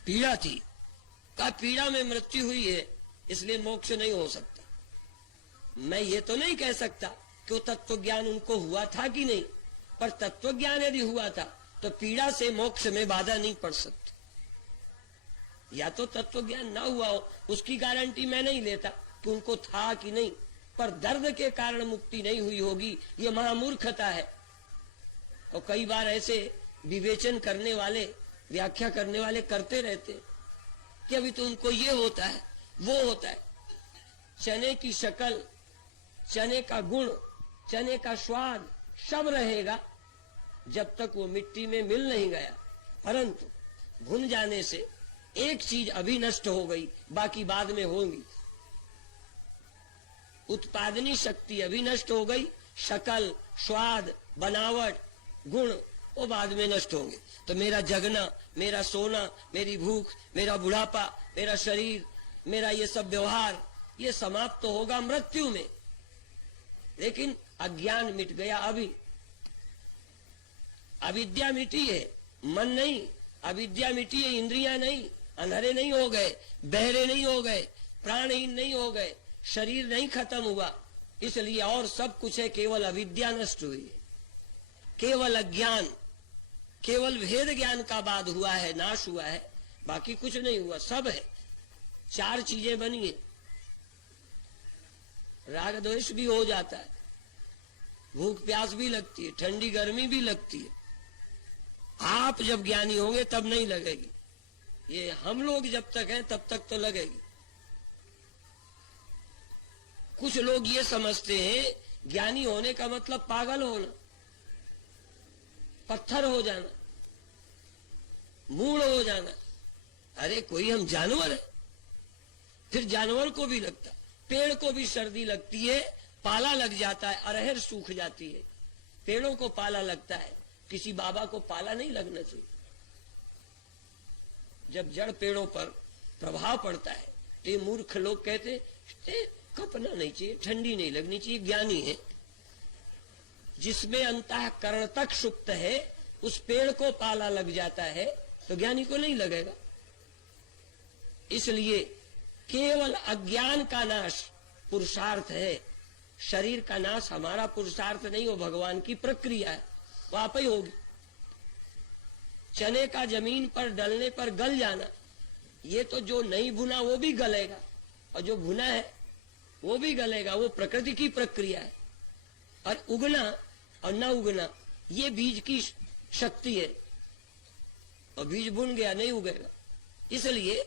पीड़ा थी, का पीड़ा में मृत्यु हुई है इसलिए मोक्ष नहीं हो सकता। मैं ये तो नहीं कह सकता कि वो तत्व ज्ञान उनको हुआ था कि नहीं, पर तत्व ज्ञान यदि हुआ था तो पीड़ा से मोक्ष में बाधा नहीं पड़ सकती। या तो तत्व ज्ञान ना हुआ हो, उसकी गारंटी मैं नहीं लेता कि उनको था कि नहीं, पर दर्द के कारण मुक्ति नहीं हुई होगी, ये महामूर्खता है। और कई बार ऐसे विवेचन करने वाले, व्याख्या करने वाले करते रहते कि अभी तो उनको ये होता है, वो होता है। चने की शक्ल, चने का गुण, चने का स्वाद सब रहेगा जब तक वो मिट्टी में मिल नहीं गया, परंतु भुन जाने से एक चीज अभी नष्ट हो गई, बाकी बाद में होंगी। उत्पादनी शक्ति अभी नष्ट हो गई, शकल, स्वाद, बनावट, गुण वो बाद में नष्ट होंगे। तो मेरा जगना, मेरा सोना, मेरी भूख, मेरा बुढ़ापा, मेरा शरीर, मेरा ये सब व्यवहार, ये समाप्त तो होगा मृत्यु में। लेकिन अज्ञान मिट गया, अभी अविद्या मिटी है, मन नहीं, अविद्या मिटी है, इंद्रियां नहीं, अंधेरे नहीं हो गए, बहरे नहीं हो गए, प्राणहीन नहीं हो गए, शरीर नहीं खत्म हुआ, इसलिए और सब कुछ है, केवल अविद्या नष्ट हुई है, केवल अज्ञान, केवल भेद ज्ञान का बाद हुआ है, नाश हुआ है, बाकी कुछ नहीं हुआ, सब है। चार चीजें बनी है, राग द्वेष भी हो जाता है, भूख प्यास भी लगती है, ठंडी गर्मी भी लगती है। आप जब ज्ञानी होंगे तब नहीं लगेगी, ये हम लोग जब तक हैं तब तक तो लगेगी। कुछ लोग ये समझते हैं ज्ञानी होने का मतलब पागल होना, पत्थर हो जाना, मूढ़ हो जाना। अरे कोई हम जानवर है, फिर जानवर को भी लगता, पेड़ को भी सर्दी लगती है, पाला लग जाता है, अरहर सूख जाती है, पेड़ों को पाला लगता है, किसी बाबा को पाला नहीं लगना चाहिए। जब जड़ पेड़ों पर प्रभाव पड़ता है तो ये मूर्ख लोग कहते कपना नहीं चाहिए, ठंडी नहीं लगनी चाहिए। ज्ञानी है जिसमें अंतःकरण तक सुप्त है, उस पेड़ को पाला लग जाता है तो ज्ञानी को नहीं लगेगा। इसलिए केवल अज्ञान का नाश पुरुषार्थ है, शरीर का नाश हमारा पुरुषार्थ नहीं, वो भगवान की प्रक्रिया है, वो आप ही होगी। चने का जमीन पर डलने पर गल जाना, ये तो जो नहीं भुना वो भी गलेगा, और जो भुना है वो भी गलेगा, वो प्रकृति की प्रक्रिया है। और उगना और न उगना ये बीज की शक्ति है, और बीज बुन गया नहीं उगेगा। इसलिए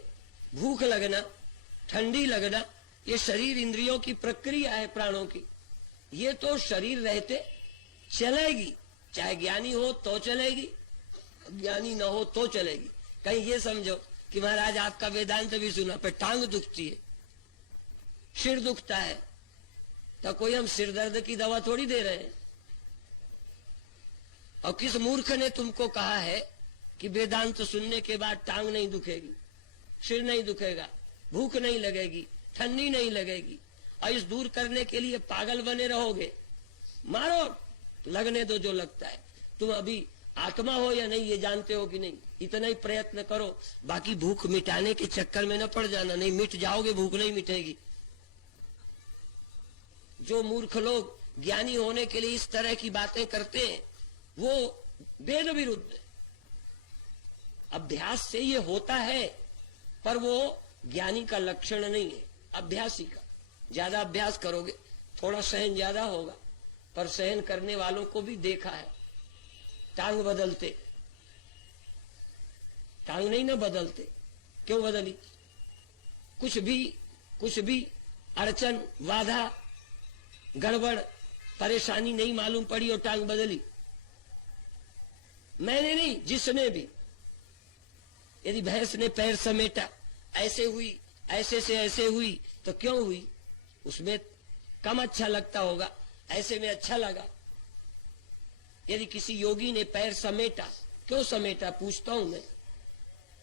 भूख लगना, ठंडी लगना, ये शरीर इंद्रियों की प्रक्रिया है, प्राणों की। ये तो शरीर रहते चलेगी, चाहे ज्ञानी हो तो चलेगी, ज्ञानी न हो तो चलेगी। कहीं ये समझो कि महाराज आपका वेदांत भी सुना, पर टांग दुखती है, सिर दुखता है, तो कोई हम सिर दर्द की दवा थोड़ी दे रहे हैं। और किस मूर्ख ने तुमको कहा है कि वेदांत सुनने के बाद टांग नहीं दुखेगी, सिर नहीं दुखेगा, भूख नहीं लगेगी, ठंडी नहीं लगेगी, और इस दूर करने के लिए पागल बने रहोगे? मारो, लगने दो जो लगता है। तुम अभी आत्मा हो या नहीं ये जानते हो कि नहीं, इतना ही प्रयत्न करो, बाकी भूख मिटाने के चक्कर में न पड़ जाना, नहीं मिट जाओगे, भूख नहीं मिटेगी। जो मूर्ख लोग ज्ञानी होने के लिए इस तरह की बातें करते हैं वो वेद विरुद्ध है। अभ्यास से ये होता है, पर वो ज्ञानी का लक्षण नहीं है, अभ्यासी का। ज्यादा अभ्यास करोगे थोड़ा सहन ज्यादा होगा, पर सहन करने वालों को भी देखा है, टांग बदलते, टांग नहीं ना बदलते, क्यों बदली? कुछ भी अड़चन, बाधा, गड़बड़, परेशानी नहीं मालूम पड़ी और टांग बदली। मैंने नहीं, जिसने भी। यदि भैंस ने पैर समेटा, ऐसे हुई, ऐसे से ऐसे हुई, तो क्यों हुई? उसमें कम अच्छा लगता होगा, ऐसे में अच्छा लगा। यदि किसी योगी ने पैर समेटा, क्यों समेटा पूछता हूं मैं,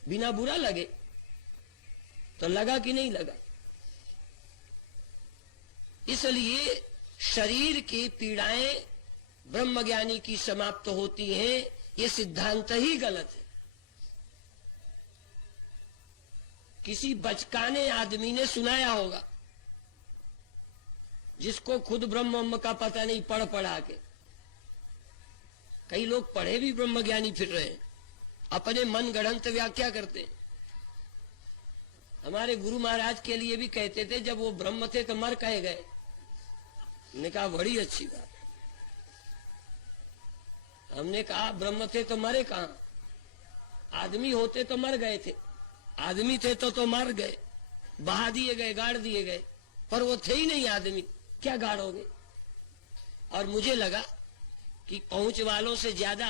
बिना बुरा लगे, तो लगा कि नहीं लगा? इसलिए शरीर की पीड़ाएं ब्रह्मज्ञानी की समाप्त होती हैं, ये सिद्धांत ही गलत है। किसी बचकाने आदमी ने सुनाया होगा जिसको खुद ब्रह्म का पता नहीं पढ़ पढ़ा के। कई लोग पढ़े भी ब्रह्म ज्ञानी फिर रहे हैं, अपने मन गढ़ंत व्याख्या करते हैं। हमारे गुरु महाराज के लिए भी कहते थे, जब वो ब्रह्म थे तो मर कहे गए। हमने कहा बड़ी अच्छी बात। हमने कहा ब्रह्म थे तो मरे कहां? आदमी होते तो मर गए थे, आदमी थे तो मर गए, बहा दिए गए, गाड़ दिए गए, पर वो थे ही नहीं आदमी, क्या गाड़ोगे? और मुझे लगा कि पहुंच वालों से ज्यादा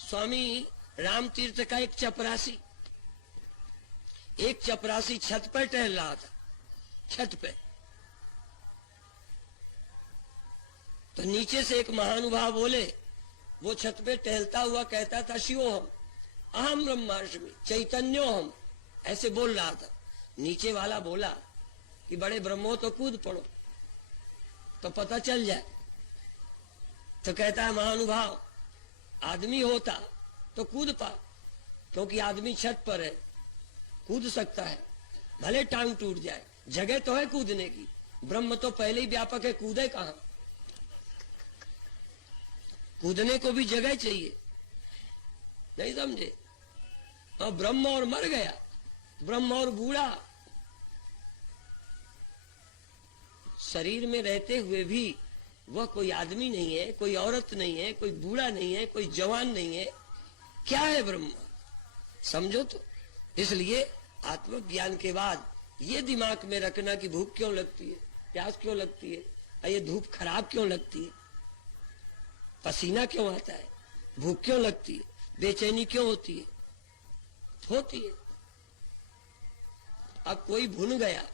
स्वामी राम तीर्थ का एक चपरासी छत पर टहल रहा था। छत पे तो नीचे से एक महानुभाव बोले, वो छत पे टहलता हुआ कहता था, शिवोहम अहम ब्रह्मास्मि चैतन्योहम, ऐसे बोल रहा था। नीचे वाला बोला कि बड़े ब्रह्मो तो कूद पड़ो तो पता चल जाए। तो कहता है महानुभाव, आदमी होता तो कूद पा, क्योंकि आदमी छत पर है, कूद सकता है, भले टांग टूट जाए, जगह तो है कूदने की। ब्रह्म तो पहले ही व्यापक है, कूदे कहां? कूदने को भी जगह चाहिए, नहीं समझे? और ब्रह्म और मर गया, ब्रह्म और बूढ़ा, शरीर में रहते हुए भी वह कोई आदमी नहीं है, कोई औरत नहीं है, कोई बूढ़ा नहीं है, कोई जवान नहीं है। क्या है ब्रह्म? समझो तो। इसलिए आत्मज्ञान के बाद ये दिमाग में रखना कि भूख क्यों लगती है, प्यास क्यों लगती है, और ये धूप खराब क्यों लगती है, पसीना क्यों आता है, भूख क्यों लगती है, बेचैनी क्यों होती है? होती है। अब कोई भुन गया,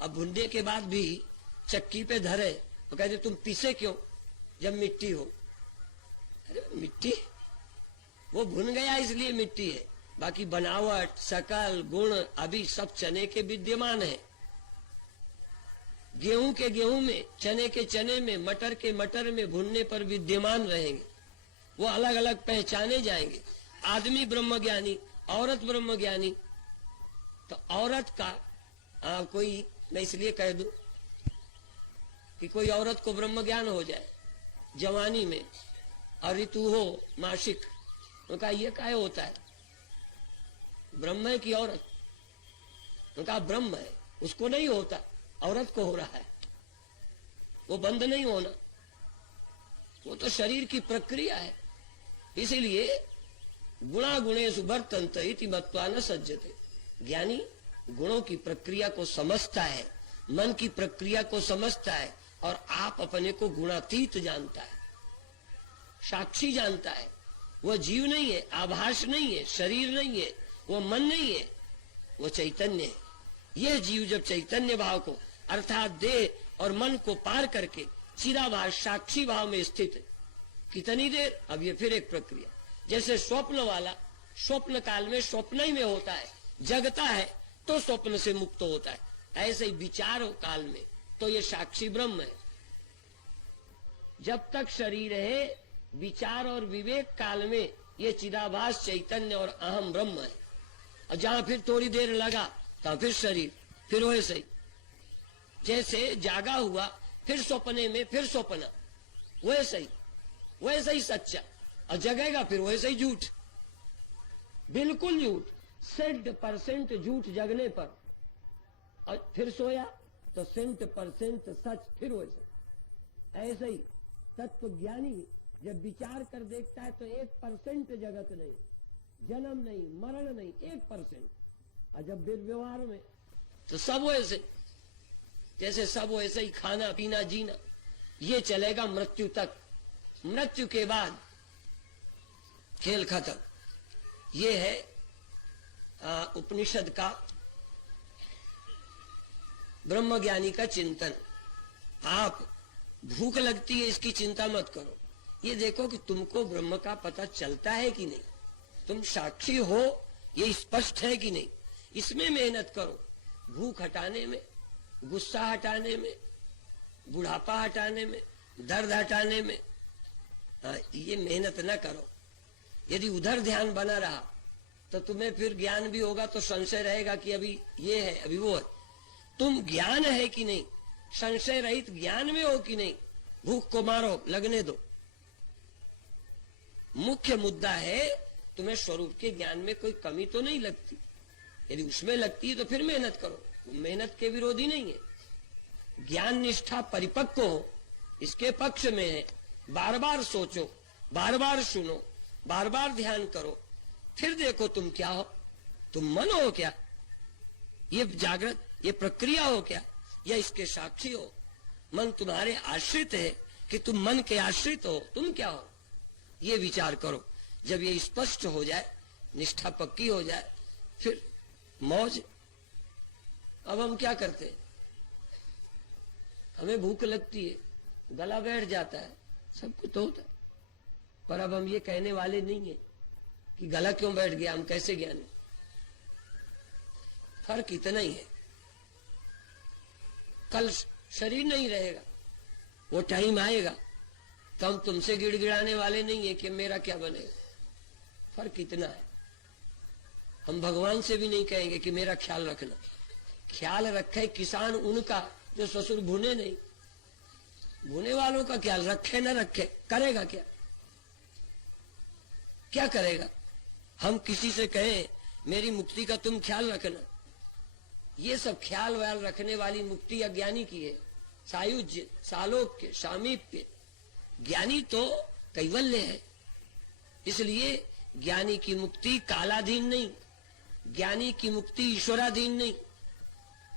अब भुनने के बाद भी चक्की पे धरे तो कहते तुम पीसे क्यों जब मिट्टी हो? अरे मिट्टी, वो भुन गया इसलिए मिट्टी है, बाकी बनावट शकल गुण अभी सब चने के विद्यमान है। गेहूं के गेहूं में, चने के चने में, मटर के मटर में भुनने पर विद्यमान रहेंगे, वो अलग अलग पहचाने जाएंगे। आदमी ब्रह्मज्ञानी, औरत ब्रह्मज्ञानी। तो औरत का कोई, मैं इसलिए कह दूं कि कोई औरत को ब्रह्म ज्ञान हो जाए जवानी में और ऋतु हो मासिक, उनका ये काहे होता है? ब्रह्म है कि औरत? उनका ब्रह्म है, उसको नहीं होता, औरत को हो रहा है। वो बंद नहीं होना, वो तो शरीर की प्रक्रिया है। इसीलिए गुणा गुणेषु वर्तन्ते इति मत्वा न सज्जते। ज्ञानी गुणों की प्रक्रिया को समझता है, मन की प्रक्रिया को समझता है, और आप अपने को गुणातीत जानता है, साक्षी जानता है। वह जीव नहीं है, आभास नहीं है, शरीर नहीं है, वो मन नहीं है, वो चैतन्य है। यह जीव जब चैतन्य भाव को अर्थात देह और मन को पार करके चिराभास साक्षी भाव में स्थित है, कितनी देर? अब ये फिर एक प्रक्रिया। जैसे स्वप्न वाला स्वप्न काल में स्वप्न ही में होता है, जगता है तो स्वप्न से मुक्त होता है, ऐसे ही विचार काल में तो ये साक्षी ब्रह्म है। जब तक शरीर है, विचार और विवेक काल में ये चिदाभास चैतन्य और अहम ब्रह्म है। और जहां फिर थोड़ी देर लगा तो फिर शरीर, फिर वैसे ही जैसे जागा हुआ, फिर सपने में, फिर सपना, वैसे ही सच्चा, और जगेगा फिर वैसे ही झूठ, बिल्कुल झूठ, 100% झूठ जगने पर, और फिर सोया तो 100% सच, फिर वैसे। ऐसे ही तत्व ज्ञानी जब विचार कर देखता है तो 1% जगत नहीं, जन्म नहीं, मरण नहीं, 1%। और जब व्यवहार में तो सब वैसे, जैसे सब वैसे ही खाना पीना जीना, ये चलेगा मृत्यु तक। मृत्यु के बाद खेल खत्म। ये है उपनिषद का, ब्रह्मज्ञानी का चिंतन। आप भूख लगती है इसकी चिंता मत करो, ये देखो कि तुमको ब्रह्म का पता चलता है कि नहीं, तुम साक्षी हो, ये स्पष्ट है कि नहीं, इसमें मेहनत करो। भूख हटाने में, गुस्सा हटाने में, बुढ़ापा हटाने में, दर्द हटाने में, ये मेहनत न करो। यदि उधर ध्यान बना रहा तो तुम्हें फिर ज्ञान भी होगा तो संशय रहेगा कि अभी ये है, अभी वो है। तुम ज्ञान है कि नहीं, संशय रहित ज्ञान में हो कि नहीं, भूख को मारो, लगने दो। मुख्य मुद्दा है तुम्हें स्वरूप के ज्ञान में कोई कमी तो नहीं लगती। यदि उसमें लगती है तो फिर मेहनत करो, मेहनत के विरोधी नहीं है। ज्ञान निष्ठा परिपक्व हो, इसके पक्ष में है। बार बार सोचो, बार बार सुनो, बार बार ध्यान करो, फिर देखो तुम क्या हो। तुम मन हो क्या, ये जागृत, ये प्रक्रिया हो क्या, या इसके साक्षी हो? मन तुम्हारे आश्रित है कि तुम मन के आश्रित हो? तुम क्या हो, ये विचार करो। जब ये स्पष्ट हो जाए, निष्ठा पक्की हो जाए, फिर मौज। अब हम क्या करते हैं, हमें भूख लगती है, गला बैठ जाता है, सब कुछ तो होता है, पर अब हम ये कहने वाले नहीं है कि गला क्यों बैठ गया, हम कैसे ज्ञानी। फर्क इतना ही है, कल शरीर नहीं रहेगा, वो टाइम आएगा तो हम तुमसे गिड़गिड़ाने वाले नहीं है कि मेरा क्या बनेगा। फर्क इतना है, हम भगवान से भी नहीं कहेंगे कि मेरा ख्याल रखना। ख्याल रखे किसान उनका जो ससुर भुने नहीं, भुने वालों का ख्याल रखे न रखे, करेगा क्या, क्या करेगा। हम किसी से कहें मेरी मुक्ति का तुम ख्याल रखना, ये सब ख्याल व्याल रखने वाली मुक्ति अज्ञानी की है। सायुज्य, सालोक्य, सामीप्य। ज्ञानी तो कैवल्य है, इसलिए ज्ञानी की मुक्ति कालाधीन नहीं, ज्ञानी की मुक्ति ईश्वराधीन नहीं।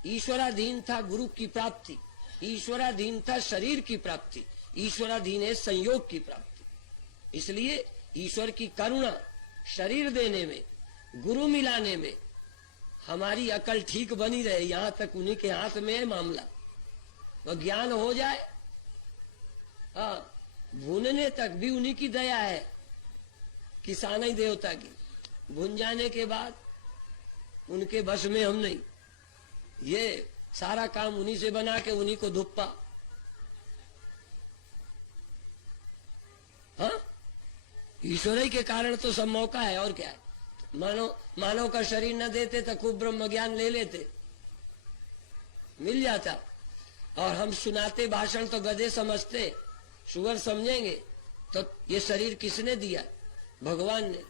ईश्वराधीन था गुरु की प्राप्ति, ईश्वराधीन था शरीर की प्राप्ति, ईश्वराधीन है संयोग की प्राप्ति। इसलिए ईश्वर की करुणा शरीर देने में, गुरु मिलाने में हमारी अकल ठीक बनी रहे, यहां तक उन्हीं के हाथ में है मामला। वो ज्ञान हो जाए, हाँ, भूनने तक भी उन्हीं की दया है, किसान ही देवता की। भून जाने के बाद उनके बस में हम नहीं, ये सारा काम उन्हीं से बना के उन्हीं को धुप्पा। हाँ, ईश्वर ही के कारण तो सब मौका है, और क्या है। मानव का शरीर न देते तो खूब ब्रह्म ज्ञान ले लेते, मिल जाता। और हम सुनाते भाषण तो गधे समझते, सुअर समझेंगे। तो ये शरीर किसने दिया, भगवान ने।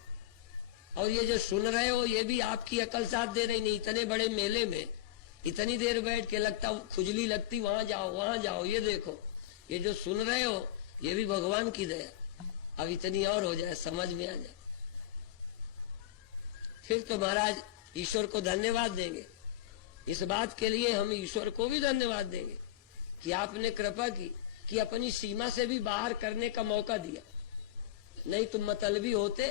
और ये जो सुन रहे हो ये भी आपकी अकल साथ दे रही नहीं। इतने बड़े मेले में इतनी देर बैठ के लगता खुजली लगती, वहां जाओ वहां जाओ, ये देखो, ये जो सुन रहे हो ये भी भगवान की दया। अब इतनी और हो जाए, समझ में आ जाए, फिर तो महाराज ईश्वर को धन्यवाद देंगे। इस बात के लिए हम ईश्वर को भी धन्यवाद देंगे कि आपने कृपा की कि अपनी सीमा से भी बाहर करने का मौका दिया। नहीं तुम मतलबी होते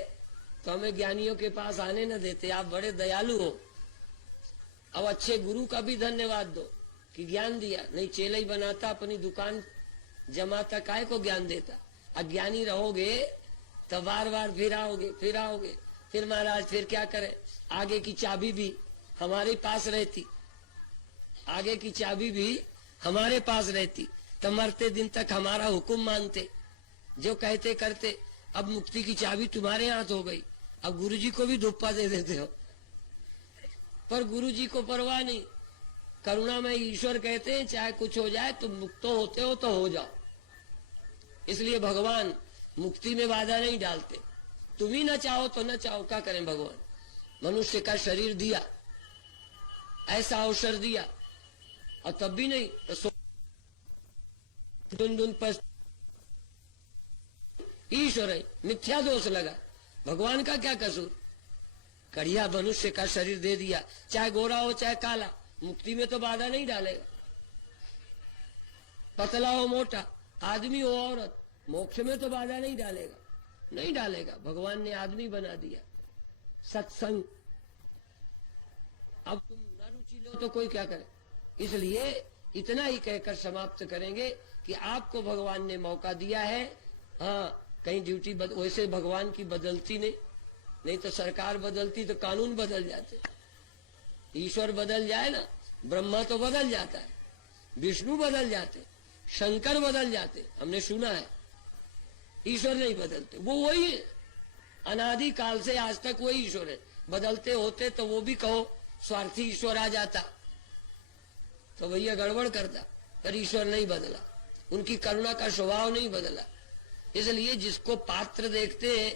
तो हमें ज्ञानियों के पास आने न देते। आप बड़े दयालु हो। अब अच्छे गुरु का भी धन्यवाद दो कि ज्ञान दिया, नहीं चेला ही बनाता, अपनी दुकान जमाता, काय को ज्ञान देता। अज्ञानी रहोगे तो बार बार फिर आओगे, फिर महाराज फिर क्या करें। आगे की चाबी भी हमारे पास रहती, आगे की चाबी भी हमारे पास रहती तो मरते दिन तक हमारा हुक्म मानते, जो कहते करते। अब मुक्ति की चाबी तुम्हारे हाथ हो गई, अब गुरुजी को भी धुप्पा दे देते हो। पर गुरुजी को परवाह नहीं, करुणा में ईश्वर कहते हैं चाहे कुछ हो जाए तुम मुक्त होते हो तो हो जाओ। इसलिए भगवान मुक्ति में बाधा नहीं डालते। तुम ही न चाहो तो न चाहो, क्या करें। भगवान मनुष्य का शरीर दिया, ऐसा अवसर दिया, और तब भी नहीं तो ईश्वर है, मिथ्या दोष लगा। भगवान का क्या कसूर। कड़िया मनुष्य का शरीर दे दिया, चाहे गोरा हो चाहे काला, मुक्ति में तो बाधा नहीं डालेगा। पतला हो मोटा, आदमी हो औरत, मोक्ष में तो बाधा नहीं डालेगा, नहीं डालेगा। भगवान ने आदमी बना दिया। सत्संग, अब तुम न रुचि लो तो कोई क्या करे। इसलिए इतना ही कहकर समाप्त करेंगे कि आपको भगवान ने मौका दिया है। हाँ, कहीं ड्यूटी वैसे भगवान की बदलती नहीं तो सरकार बदलती तो कानून बदल जाते। ईश्वर बदल जाए ना, ब्रह्मा तो बदल जाता है, विष्णु बदल जाते, शंकर बदल जाते, हमने सुना है। ईश्वर नहीं बदलते, वो वही है, अनादि काल से आज तक वही ईश्वर है। बदलते होते तो वो भी कहो स्वार्थी ईश्वर आ जाता तो भैया गड़बड़ करता। पर ईश्वर नहीं बदला, उनकी करुणा का स्वभाव नहीं बदला। इसलिए जिसको पात्र देखते हैं,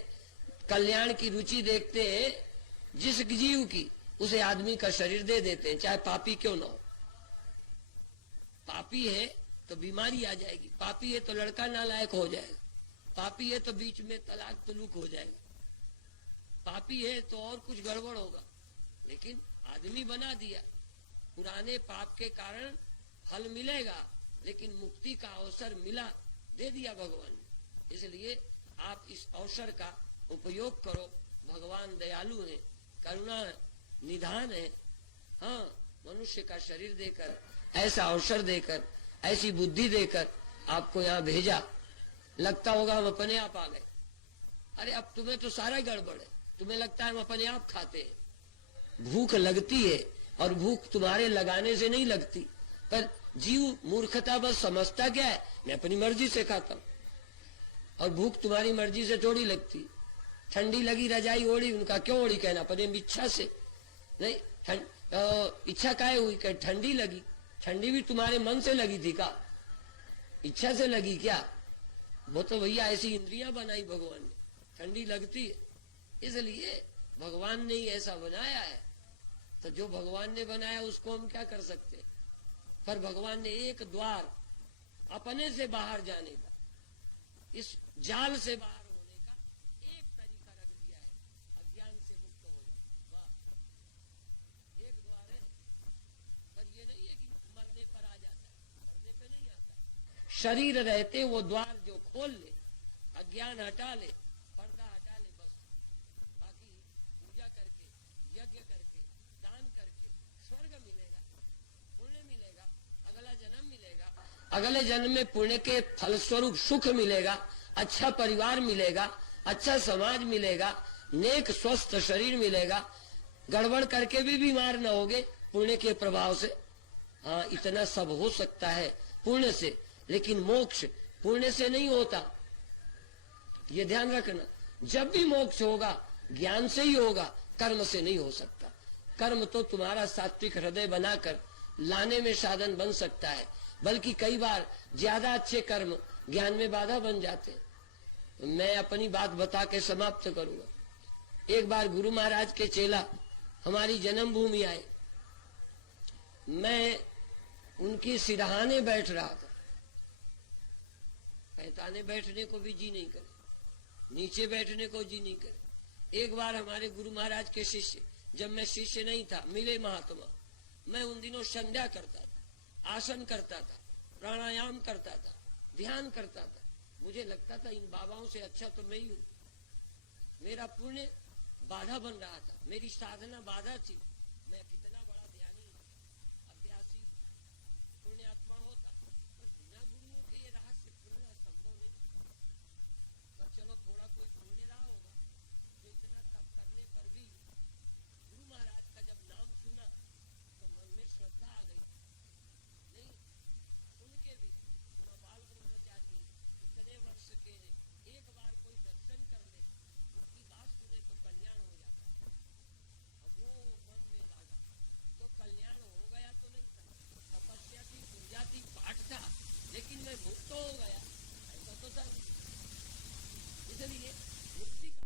कल्याण की रुचि देखते हैं, जिस जीव की, उसे आदमी का शरीर दे देते हैं, चाहे पापी क्यों ना हो। पापी है तो बीमारी आ जाएगी, पापी है तो लड़का नालायक हो जाएगा, पापी है तो बीच में तलाक तलूक हो जाएगा, पापी है तो और कुछ गड़बड़ होगा। लेकिन आदमी बना दिया, पुराने पाप के कारण फल मिलेगा, लेकिन मुक्ति का अवसर मिला, दे दिया भगवान ने। इसलिए आप इस अवसर का उपयोग करो। भगवान दयालु है, करुणा निधान है। हाँ, मनुष्य का शरीर देकर, ऐसा अवसर देकर, ऐसी बुद्धि देकर आपको यहाँ भेजा। लगता होगा हम अपने आप आ गए। अरे अब तुम्हें तो सारा गड़बड़ है, तुम्हें लगता है हम अपने आप खाते हैं। भूख लगती है और भूख तुम्हारे लगाने से नहीं लगती, पर जीव मूर्खता बस समझता क्या है, मैं अपनी मर्जी से खाता हूं, और भूख तुम्हारी मर्जी से थोड़ी लगती। ठंडी लगी रजाई ओढ़ी, उनका क्यों ओढ़ी कहना, अपने इच्छा से नहीं। इच्छा काहे हुई, कह ठंडी लगी, ठंडी भी तुम्हारे मन से लगी थी का, इच्छा से लगी क्या? वो तो भैया ऐसी इंद्रियां बनाई भगवान ने, ठंडी लगती है। इसलिए भगवान ने ही ऐसा बनाया है, तो जो भगवान ने बनाया उसको हम क्या कर सकते। पर भगवान ने एक द्वार अपने से बाहर जाने का, इस जाल से बाहर होने का एक तरीका रख दिया है, अज्ञान से मुक्त हो जाए। एक द्वार है, पर ये नहीं है कि मरने पर आ जाता है, मरने पे नहीं आता। शरीर रहते वो द्वार जो खोल ले, अज्ञान हटा ले, पर्दा हटा ले, बस। बाकी पूजा करके, यज्ञ करके, दान करके स्वर्ग मिलेगा, पुण्य मिलेगा, अगला जन्म मिलेगा, अगले जन्म में पुण्य के फलस्वरूप सुख मिलेगा, अच्छा परिवार मिलेगा, अच्छा समाज मिलेगा, नेक स्वस्थ शरीर मिलेगा, गड़बड़ करके भी बीमार न होगे पुण्य के प्रभाव से। हाँ, इतना सब हो सकता है पुण्य से, लेकिन मोक्ष पुण्य से नहीं होता, ये ध्यान रखना। जब भी मोक्ष होगा ज्ञान से ही होगा, कर्म से नहीं हो सकता। कर्म तो तुम्हारा सात्विक हृदय बनाकर लाने में साधन बन सकता है, बल्कि कई बार ज्यादा अच्छे कर्म ज्ञान में बाधा बन जाते हैं। मैं अपनी बात बता के समाप्त करूंगा। एक बार गुरु महाराज के चेला हमारी जन्मभूमि आए, मैं उनकी सिरहाने बैठ रहा था, पैताने बैठने को भी जी नहीं करे, नीचे बैठने को जी नहीं करे। एक बार हमारे गुरु महाराज के शिष्य, जब मैं शिष्य नहीं था, मिले महात्मा, मैं उन दिनों संध्या करता था, आसन करता था, प्राणायाम करता था, ध्यान करता था। मुझे लगता था इन बाबाओं से अच्छा तो मैं ही हूं। मेरा पुण्य बाधा बन रहा था, मेरी साधना बाधा थी। मैं